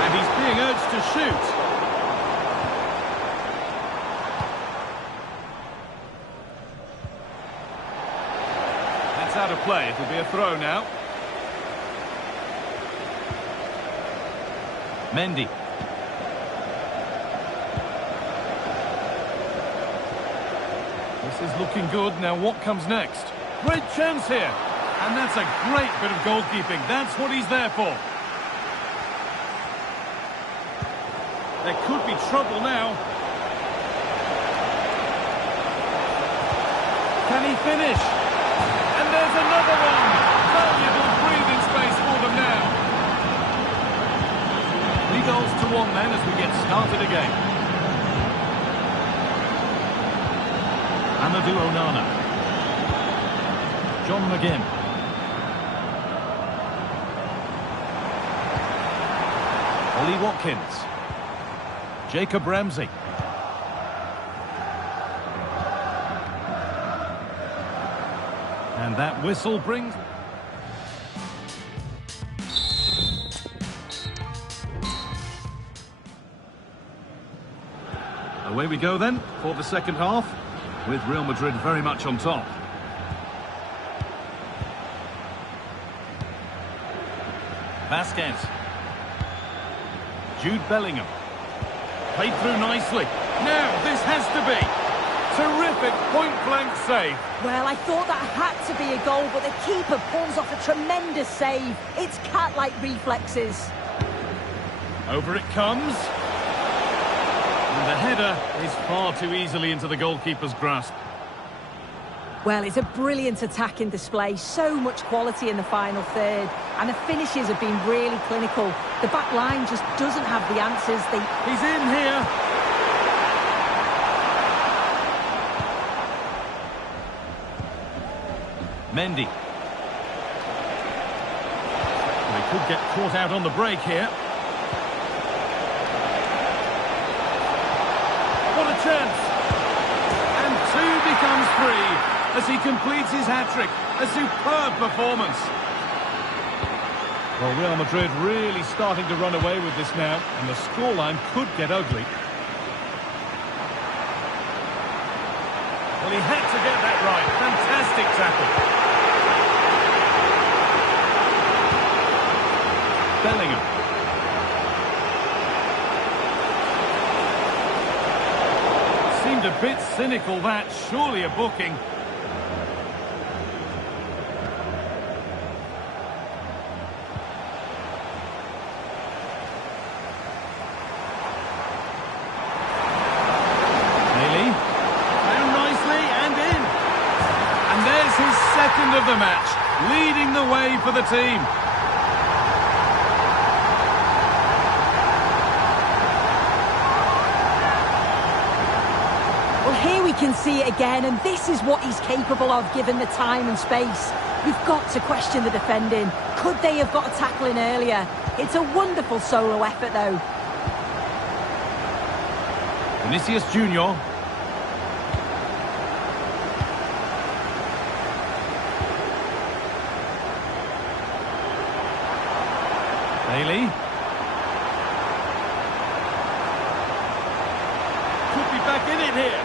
And he's being urged to shoot. Out of play, it'll be a throw now. Mendy. This is looking good. Now what comes next? Great chance here. And that's a great bit of goalkeeping. That's what he's there for. There could be trouble now. Can he finish? And there's another one! Valuable breathing space for them now. 3-1 then as we get started again. And Amadou Onana. John McGinn. Ollie Watkins. Jacob Ramsey. And that whistle brings... Away we go then for the second half, with Real Madrid very much on top. Vasquez. Jude Bellingham. Played through nicely. Now this has to be. Terrific point-blank save. Well, I thought that had to be a goal, but the keeper pulls off a tremendous save. It's cat-like reflexes. Over it comes. And the header is far too easily into the goalkeeper's grasp. Well, it's a brilliant attacking display. So much quality in the final third. And the finishes have been really clinical. The back line just doesn't have the answers. He's in here. Mendy. They could get caught out on the break here. What a chance! And two becomes three as he completes his hat-trick. A superb performance. Well, Real Madrid really starting to run away with this now, and the scoreline could get ugly. Well, he had to get that right. Fantastic tackle. Bellingham. Seemed a bit cynical, that. Surely a booking. Bailey. Down nicely and in. And there's his second of the match, leading the way for the team. Here we can see it again, and this is what he's capable of given the time and space. You've got to question the defending. Could they have got a tackle in earlier? It's a wonderful solo effort, though. Vinicius Junior. Bailey. Could be back in it here.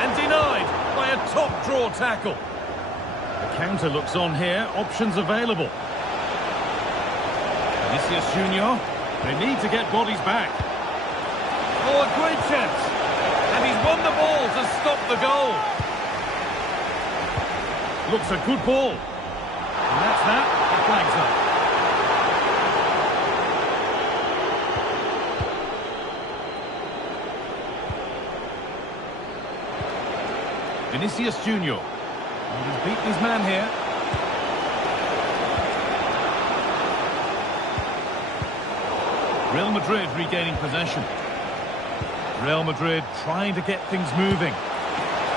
And denied by a top-draw tackle. The counter looks on here. Options available. Vinicius Junior. They need to get bodies back. Oh, a great chance. And he's won the ball to stop the goal. Looks a good ball. And that's that. The flag's up. Vinicius Junior. And he's beaten his man here. Real Madrid regaining possession. Real Madrid trying to get things moving.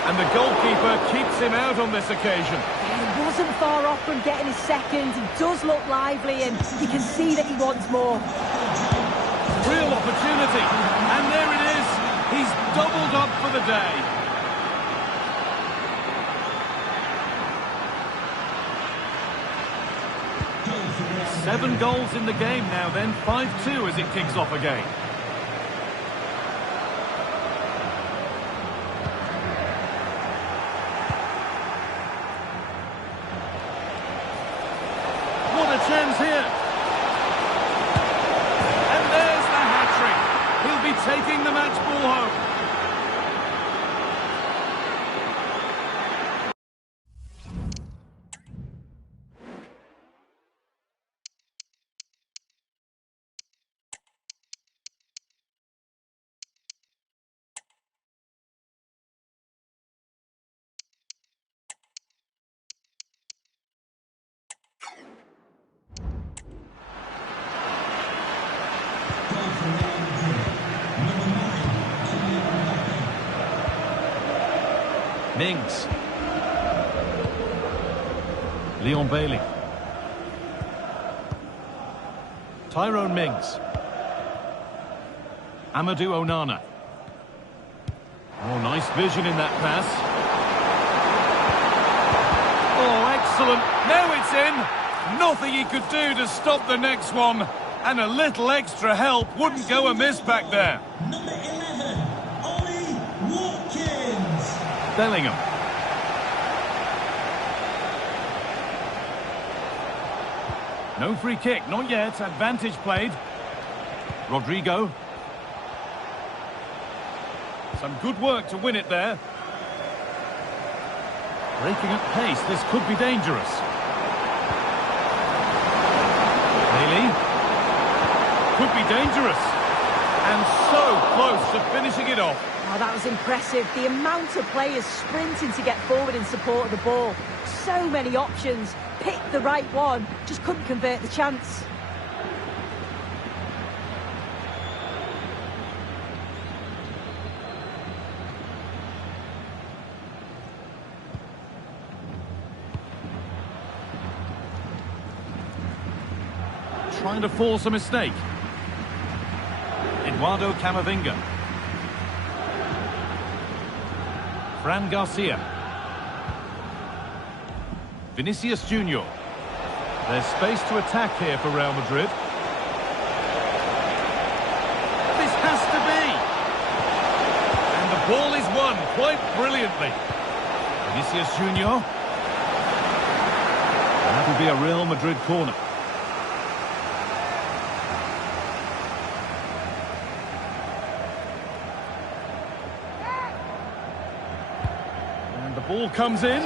And the goalkeeper keeps him out on this occasion. He wasn't far off from getting his second. He does look lively, and you can see that he wants more. Real opportunity. And there it is. He's doubled up for the day. 7 goals in the game now then, 5-2 as it kicks off again. What a chance here! And there's the hat-trick. He'll be taking the match ball home. Mings. Leon Bailey. Tyrone Mings. Amadou Onana. Oh, nice vision in that pass. Oh, excellent. Now it's in. Nothing he could do to stop the next one. And a little extra help wouldn't go amiss back there. Number 11, Ollie, Watkins. Bellingham. No free kick, not yet. Advantage played. Rodrigo. Some good work to win it there. Breaking at pace, this could be dangerous. Bailey. Could be dangerous. And so close to finishing it off. Oh, that was impressive. The amount of players sprinting to get forward in support of the ball. So many options. Picked the right one. Just couldn't convert the chance. Trying to force a mistake. Eduardo Camavinga. Fran Garcia. Vinicius Junior. There's space to attack here for Real Madrid. This has to be. And the ball is won quite brilliantly. Vinicius Junior. And that'll be a Real Madrid corner. And the ball comes in.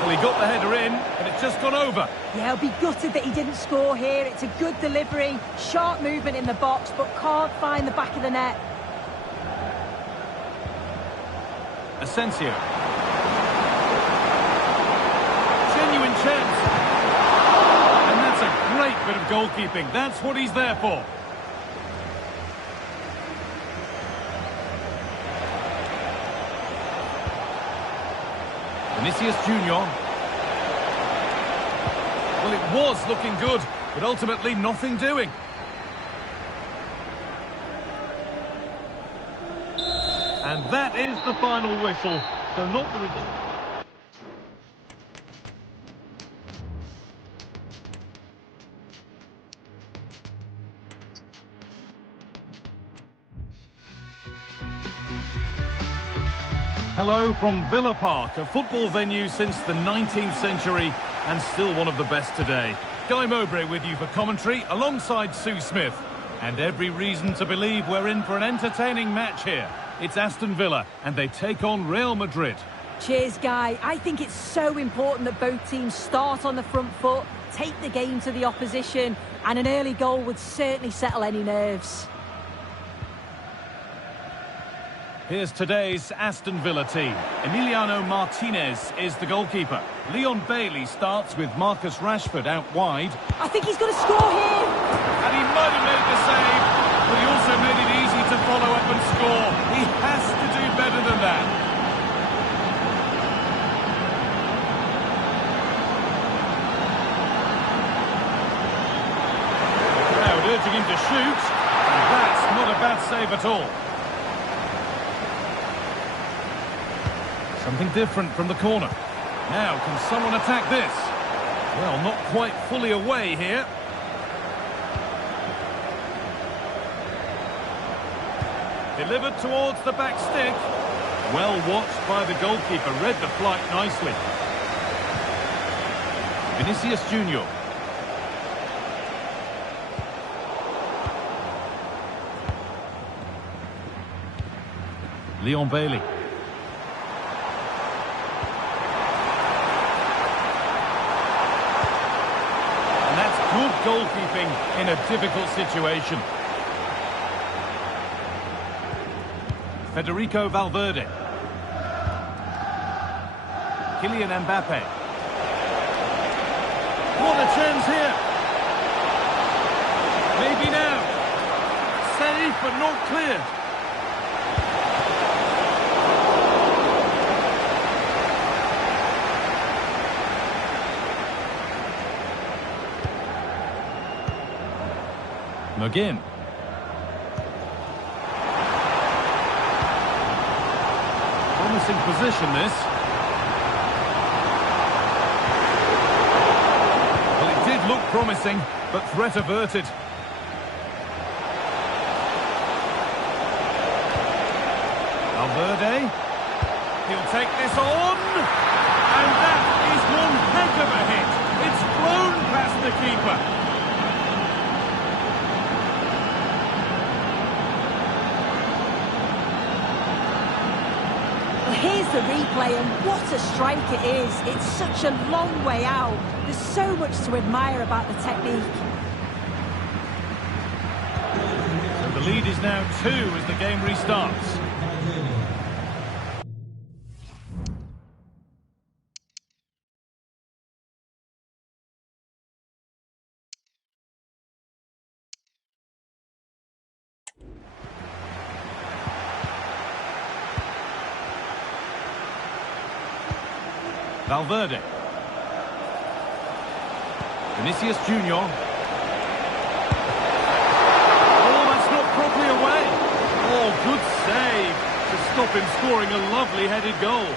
Well, he got the header in, but it's just gone over. Yeah, I'll be gutted that he didn't score here. It's a good delivery, sharp movement in the box, but can't find the back of the net. Asensio. Genuine chance. And that's a great bit of goalkeeping. That's what he's there for. Vinicius Junior. Well, it was looking good, but ultimately nothing doing. And that is the final whistle. So not the result. Hello from Villa Park, a football venue since the 19th century and still one of the best today. Guy Mowbray with you for commentary alongside Sue Smith. And every reason to believe we're in for an entertaining match here. It's Aston Villa and they take on Real Madrid. Cheers, Guy. I think it's so important that both teams start on the front foot, take the game to the opposition, and an early goal would certainly settle any nerves. Here's today's Aston Villa team. Emiliano Martinez is the goalkeeper. Leon Bailey starts with Marcus Rashford out wide. I think he's going to score here. And he might have made the save, but he also made it easy to follow up and score. He has to do better than that. The crowd urging him to shoot, and that's not a bad save at all. Something different from the corner. Now, can someone attack this? Well, not quite fully away here. Delivered towards the back stick. Well watched by the goalkeeper, read the flight nicely. Vinicius Junior. Leon Bailey. Good goalkeeping in a difficult situation. Federico Valverde. Kylian Mbappe. What a chance here. Maybe now. Safe but not cleared. McGinn. Promising position, this. Well, it did look promising, but threat averted. Valverde. He'll take this on. And that is one heck of a hit. It's flown past the keeper. Here's the replay, and what a strike it is. It's such a long way out. There's so much to admire about the technique. So the lead is now 2 as the game restarts. Valverde. Vinicius Junior. Oh, that's not properly away. Oh, good save to stop him scoring a lovely headed goal.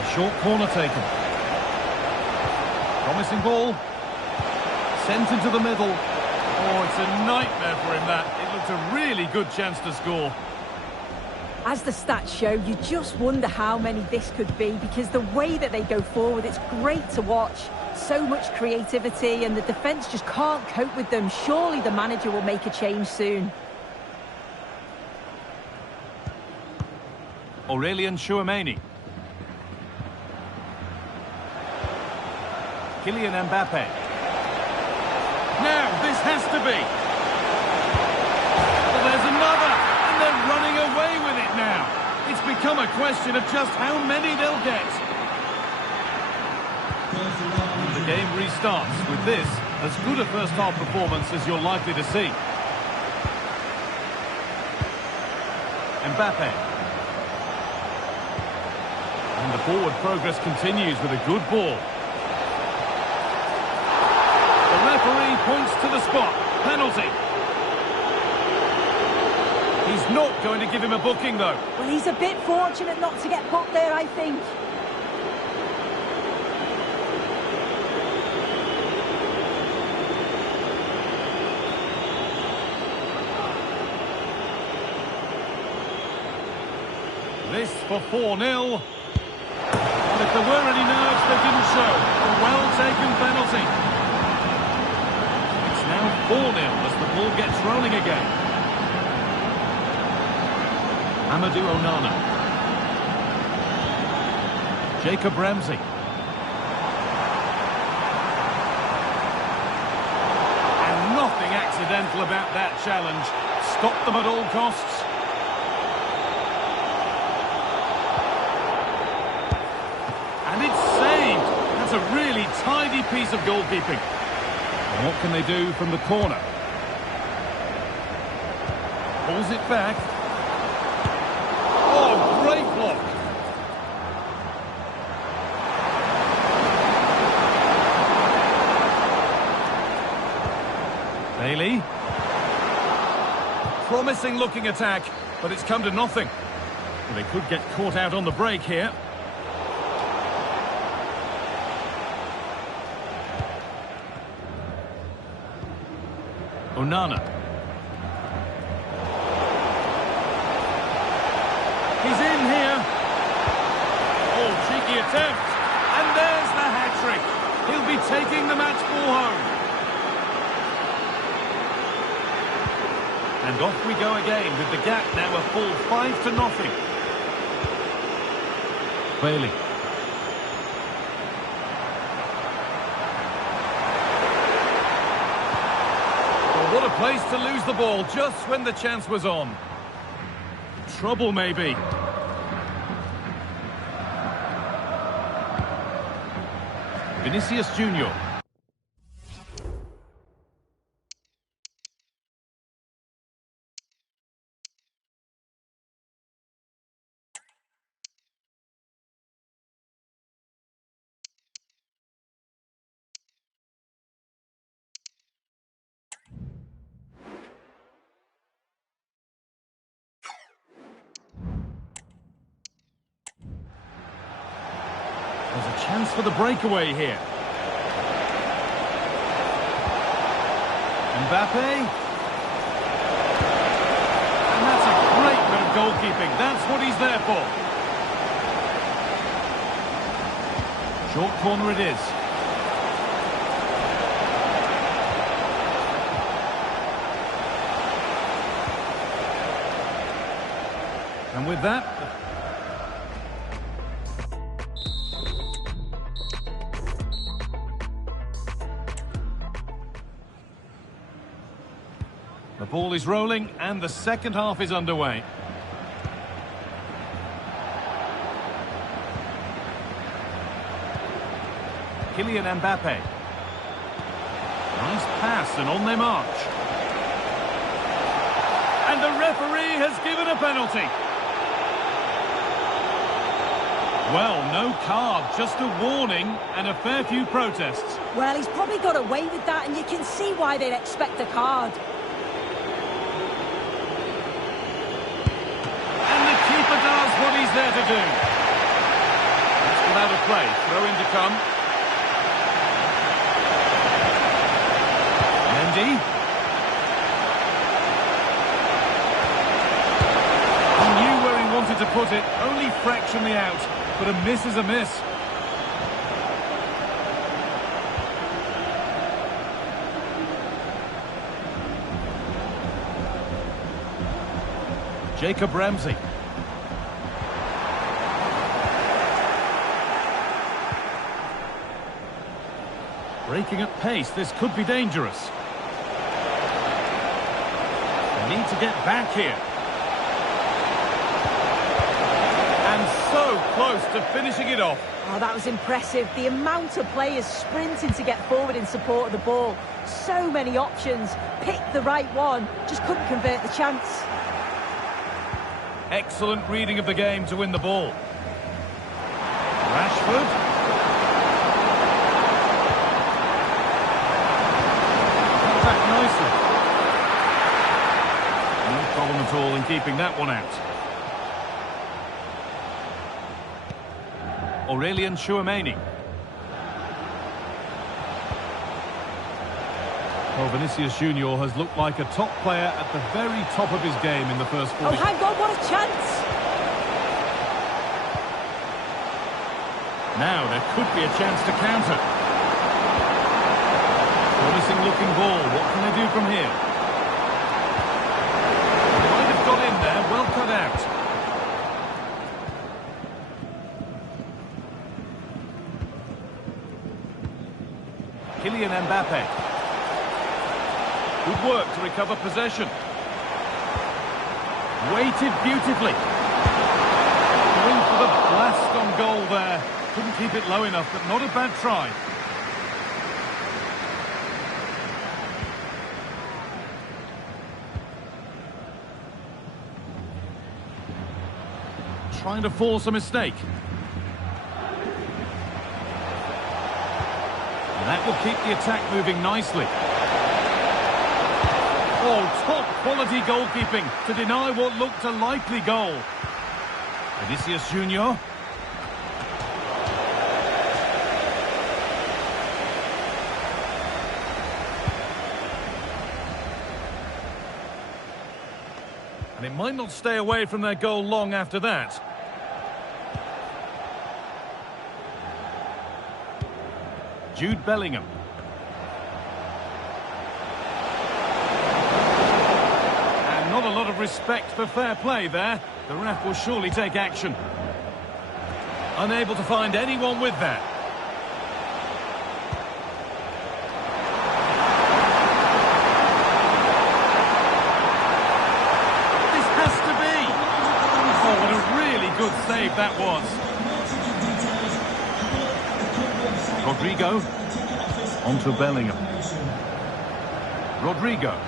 A short corner taken. Promising ball. Sent into the middle. Oh, it's a nightmare for him, that. It looked a really good chance to score. As the stats show, you just wonder how many this could be, because the way that they go forward, it's great to watch. So much creativity, and the defence just can't cope with them. Surely the manager will make a change soon. Aurelien Tchouameni. Kylian Mbappe. Now, this has to be. Well, there's another, and they're running away with it now. It's become a question of just how many they'll get. The game restarts with this, as good a first-half performance as you're likely to see. Mbappe. And the forward progress continues with a good ball. The referee points to the spot. Penalty. He's not going to give him a booking, though. Well, he's a bit fortunate not to get put there, I think. This for 4-0. And if there were any nerves, they didn't show. A well-taken penalty. It's now 4-0 as the ball gets rolling again. Amadou Onana. Jacob Ramsey. And nothing accidental about that challenge. Stop them at all costs. And it's saved. That's a really tidy piece of goalkeeping. And what can they do from the corner? Pulls it back. Oh, great block. Bailey. Promising looking attack, but it's come to nothing. Well, they could get caught out on the break here. Onana. He's in here. Oh, cheeky attempt. And there's the hat-trick. He'll be taking the match ball home. And off we go again with the gap now a full 5-0. Bailey. What a place to lose the ball just when the chance was on. Trouble maybe. Vinicius Junior. There's a chance for the breakaway here. Mbappe. And that's a great bit of goalkeeping. That's what he's there for. Short corner it is. And with that... the ball is rolling and the second half is underway. Kylian Mbappe. Nice pass and on they march. And the referee has given a penalty. Well, no card, just a warning and a fair few protests. Well, he's probably got away with that, and you can see why they'd expect a card. And the keeper does what he's there to do. That's without a play. Throw in to come. Mendy. He knew where he wanted to put it, only fractionally out. But a miss is a miss. Jacob Ramsey. Breaking at pace, this could be dangerous. They need to get back here. And so close to finishing it off. Oh, that was impressive. The amount of players sprinting to get forward in support of the ball. So many options. Picked the right one. Just couldn't convert the chance. Excellent reading of the game to win the ball. Rashford. Cut back nicely. No problem at all in keeping that one out. Aurelien Tchouameni. Well, Vinicius Junior has looked like a top player at the very top of his game in the first 40. Oh, hang on, what a chance! Now there could be a chance to counter. Promising looking ball. What can they do from here? They might have got in there. Well cut out. Kylian Mbappe. Good work to recover possession. Waited beautifully. Going for the blast on goal there. Couldn't keep it low enough, but not a bad try. Trying to force a mistake. And that will keep the attack moving nicely. Oh, top quality goalkeeping to deny what looked a likely goal. Vinicius Junior. And it might not stay away from their goal long after that. Jude Bellingham. And not a lot of respect for fair play there. The ref will surely take action. Unable to find anyone with that. This has to be. Oh, what a really good save that was. Rodrigo, onto Bellingham. Rodrigo.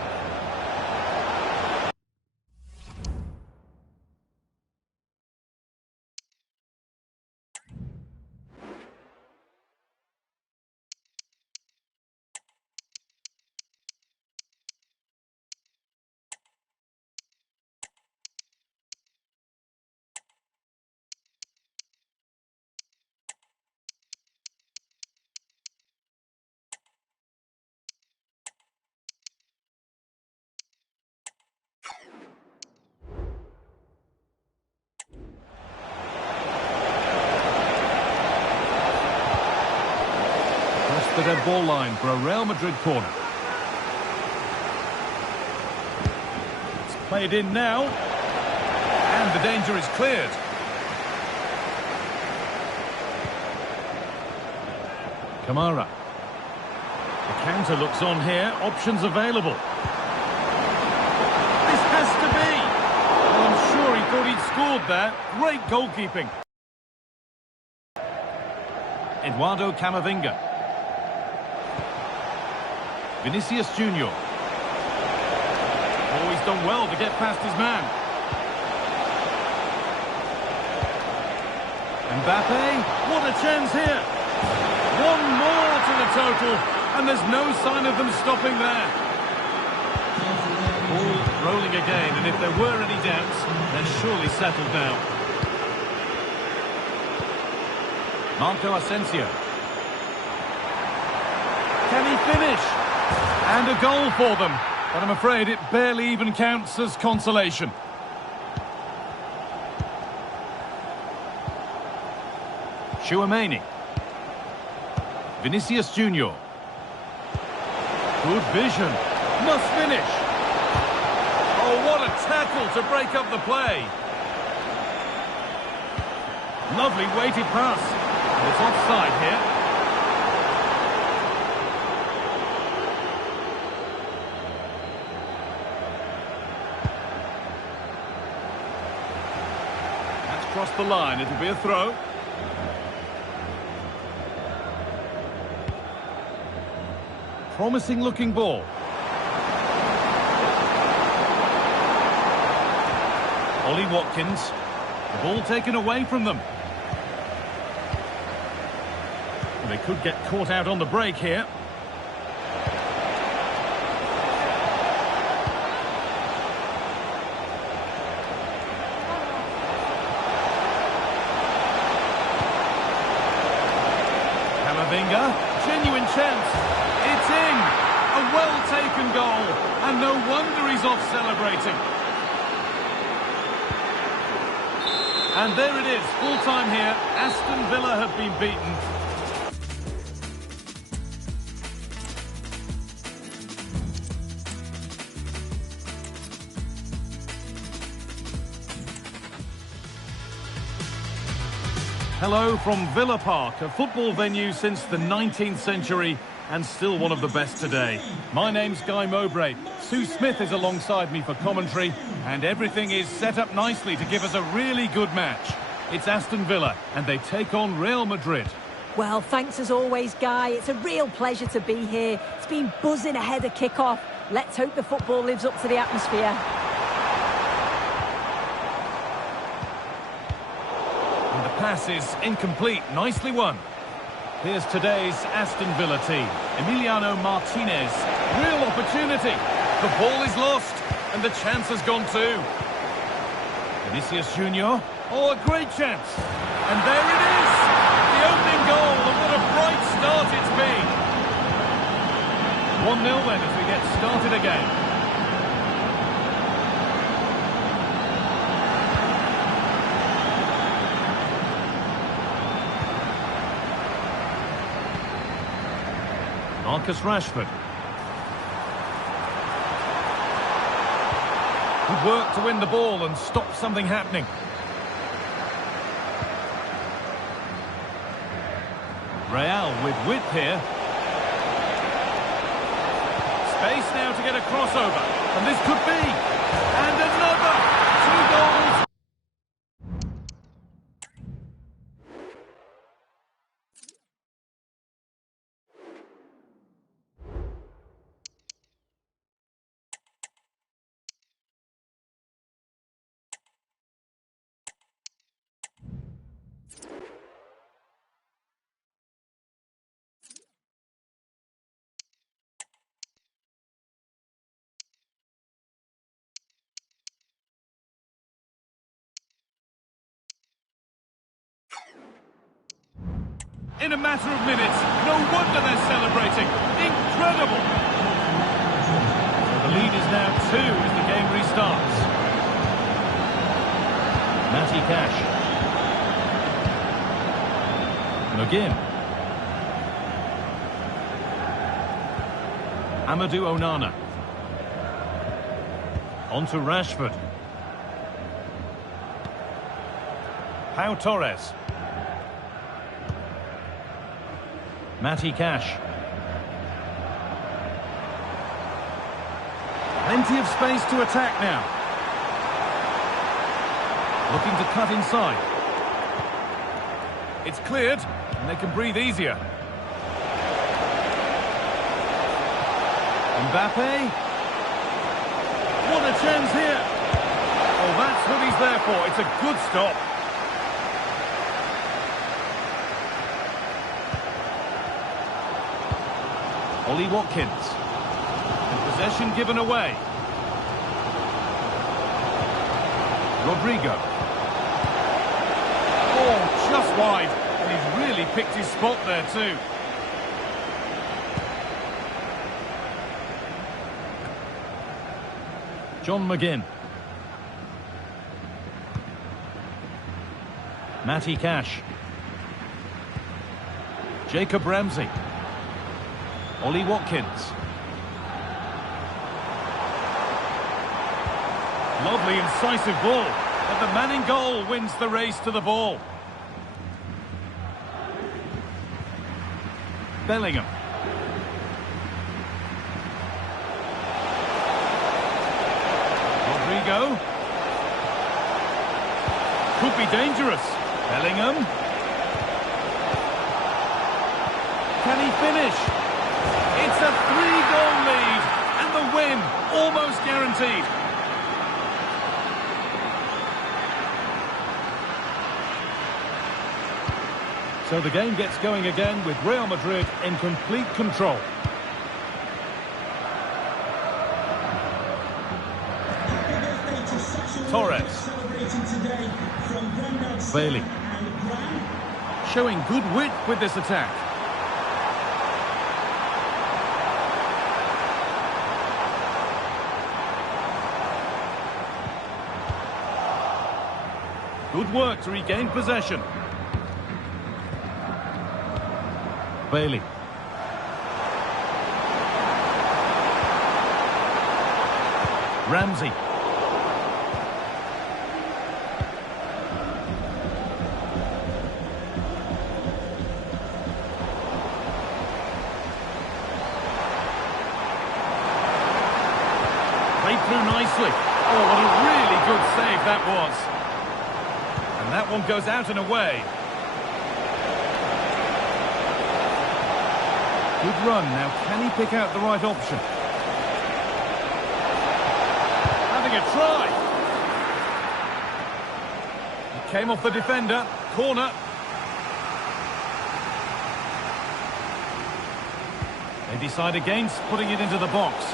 the dead ball line for a Real Madrid corner. It's played in now. And the danger is cleared. Kamara. The counter looks on here. Options available. This has to be. Well, I'm sure he thought he'd scored there. Great goalkeeping. Eduardo Camavinga. Vinicius Junior. Oh, he's done well to get past his man. Mbappe. What a chance here. One more to the total, and there's no sign of them stopping there. Ball rolling again, and if there were any doubts, they're surely settled now. Marco Asensio. Can he finish? And a goal for them, but I'm afraid it barely even counts as consolation. Tchouaméni. Vinicius Junior. Good vision. Must finish. Oh, what a tackle to break up the play. Lovely weighted pass. It's offside here. That's crossed the line. It'll be a throw. Promising looking ball. Ollie Watkins. The ball taken away from them. And they could get caught out on the break here. Camavinga. Genuine chance. It's in! A well-taken goal, and no wonder he's off celebrating. And there it is, full-time here. Aston Villa have been beaten. Hello from Villa Park, a football venue since the 19th century and still one of the best today. My name's Guy Mowbray. Sue Smith is alongside me for commentary, and everything is set up nicely to give us a really good match. It's Aston Villa, and they take on Real Madrid. Well, thanks as always, Guy. It's a real pleasure to be here. It's been buzzing ahead of kick-off. Let's hope the football lives up to the atmosphere. And the pass is incomplete. Nicely won. Here's today's Aston Villa team. Emiliano Martinez. Real opportunity. The ball is lost, and the chance has gone too. Vinicius Junior. Oh, a great chance. And there it is. The opening goal, and what a bright start it's been. 1-0 then as we get started again. Marcus Rashford. Good work to win the ball and stop something happening. Real with width here. Space now to get a crossover. And this could be. And another. 2 goals. In a matter of minutes, no wonder they're celebrating. Incredible! So the lead is now 2 as the game restarts. Matty Cash. McGinn. Amadou Onana. On to Rashford. Pau Torres. Matty Cash. Plenty of space to attack now. Looking to cut inside. It's cleared, and they can breathe easier. Mbappe. What a chance here. Oh, that's what he's there for. It's a good stop. Ollie Watkins. And possession given away. Rodrigo. Oh, just wide. And he's really picked his spot there too. John McGinn. Matty Cash. Jacob Ramsey. Ollie Watkins. Lovely incisive ball. But the man in goal wins the race to the ball. Bellingham. Rodrigo. Could be dangerous. Bellingham. Can he finish? It's a 3-goal lead. And the win almost guaranteed. So the game gets going again with Real Madrid in complete control. Torres. Bailey. Showing good wit with this attack. Good work to regain possession. Bailey. Ramsey. Played through nicely. Oh, what a really good save that was. And that one goes out and away. Good run. Now, can he pick out the right option? Having a try. It came off the defender. Corner. They decide against putting it into the box.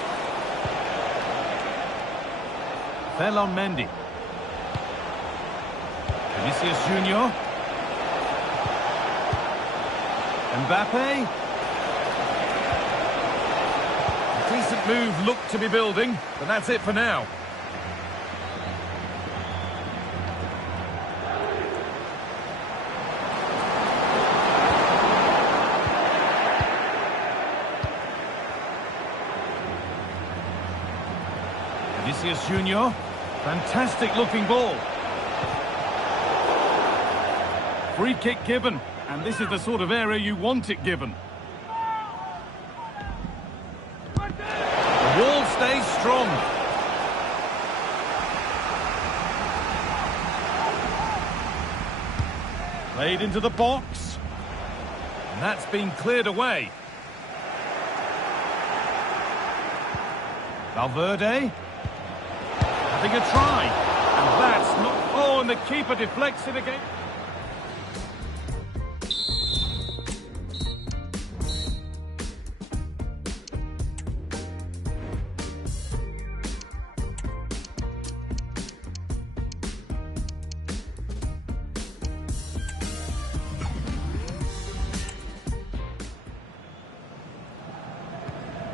Ferland Mendy. Vinicius Junior. Mbappe. Decent move looked to be building, but that's it for now. Vinicius Junior. Fantastic looking ball. Free kick given, and this is the sort of area you want it given. The wall stays strong. Played into the box. And that's been cleared away. Valverde. Having a try. And that's not... Oh, and the keeper deflects it again.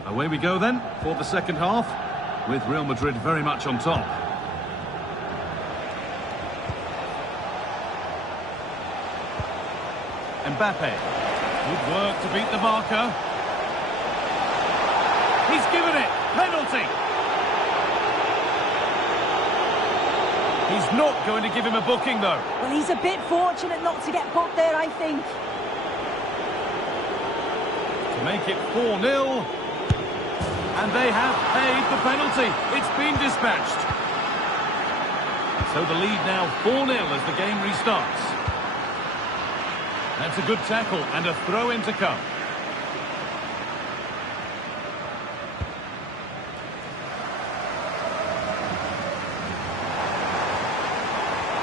Away we go then for the second half, with Real Madrid very much on top. Mbappe. Good work to beat the marker. He's given it. Penalty. He's not going to give him a booking, though. Well, he's a bit fortunate not to get booked there, I think. To make it 4-0. And they have paid the penalty. It's been dispatched. So the lead now 4-0 as the game restarts. That's a good tackle and a throw-in to come.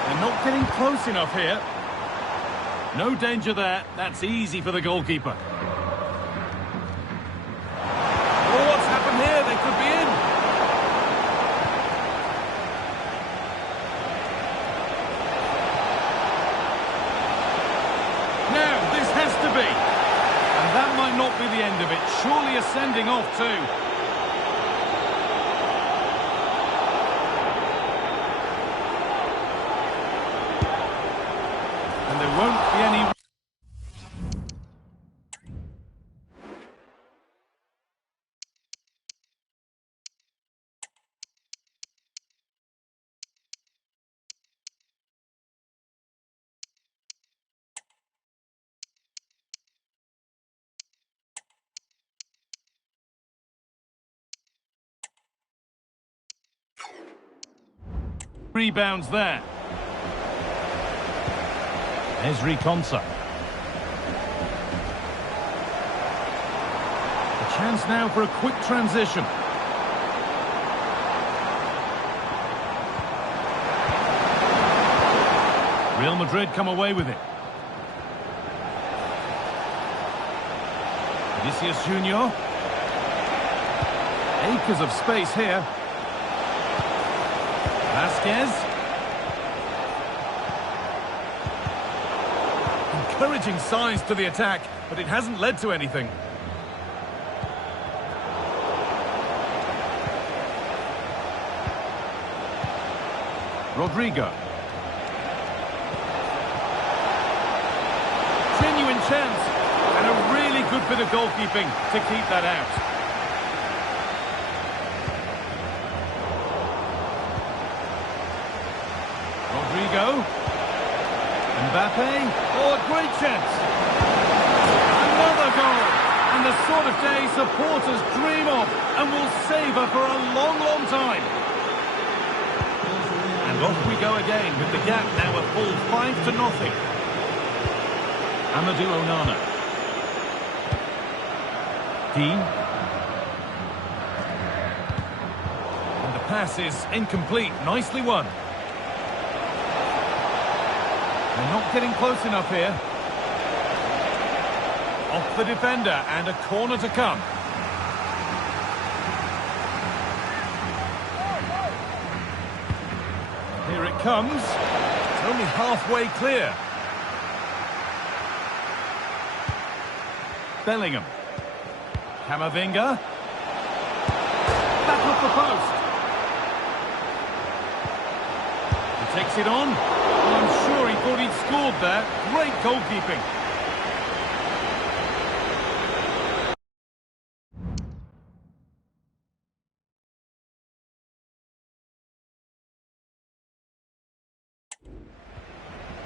They're not getting close enough here. No danger there. That's easy for the goalkeeper. Oh, what's happened here? They could be in. Now, this has to be. And that might not be the end of it. Surely a sending off too. And there won't be any... Rebounds there. Esri Konsa. A chance now for a quick transition. Real Madrid come away with it. Vinicius Junior. Acres of space here. Vasquez. Encouraging signs to the attack, but it hasn't led to anything. Rodrigo. Genuine chance, and a really good bit of goalkeeping to keep that out. Rodrigo. Mbappe. Oh, a great chance. Another goal. And the sort of day supporters dream of and will savour for a long, long time. And off we go again with the gap now a full 5-0. Amadou Onana. Dean. And the pass is incomplete. Nicely won. They're not getting close enough here. Off the defender and a corner to come. Here it comes. It's only halfway clear. Bellingham. Camavinga. Back off the post. He takes it on. Well, I'm sure he thought he'd scored there. Great goalkeeping.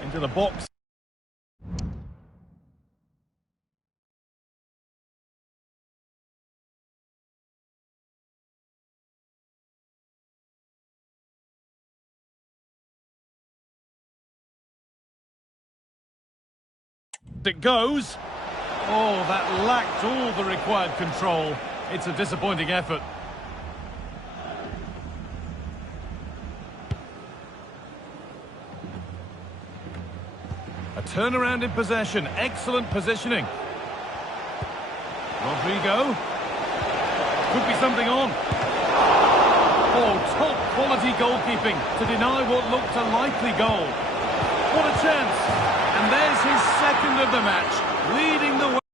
Into the box. It goes. Oh, that lacked all the required control. It's a disappointing effort. A turnaround in possession. Excellent positioning. Rodrigo. Could be something on. Oh, top quality goalkeeping to deny what looked a likely goal. What a chance. And there's his second of the match, leading the way.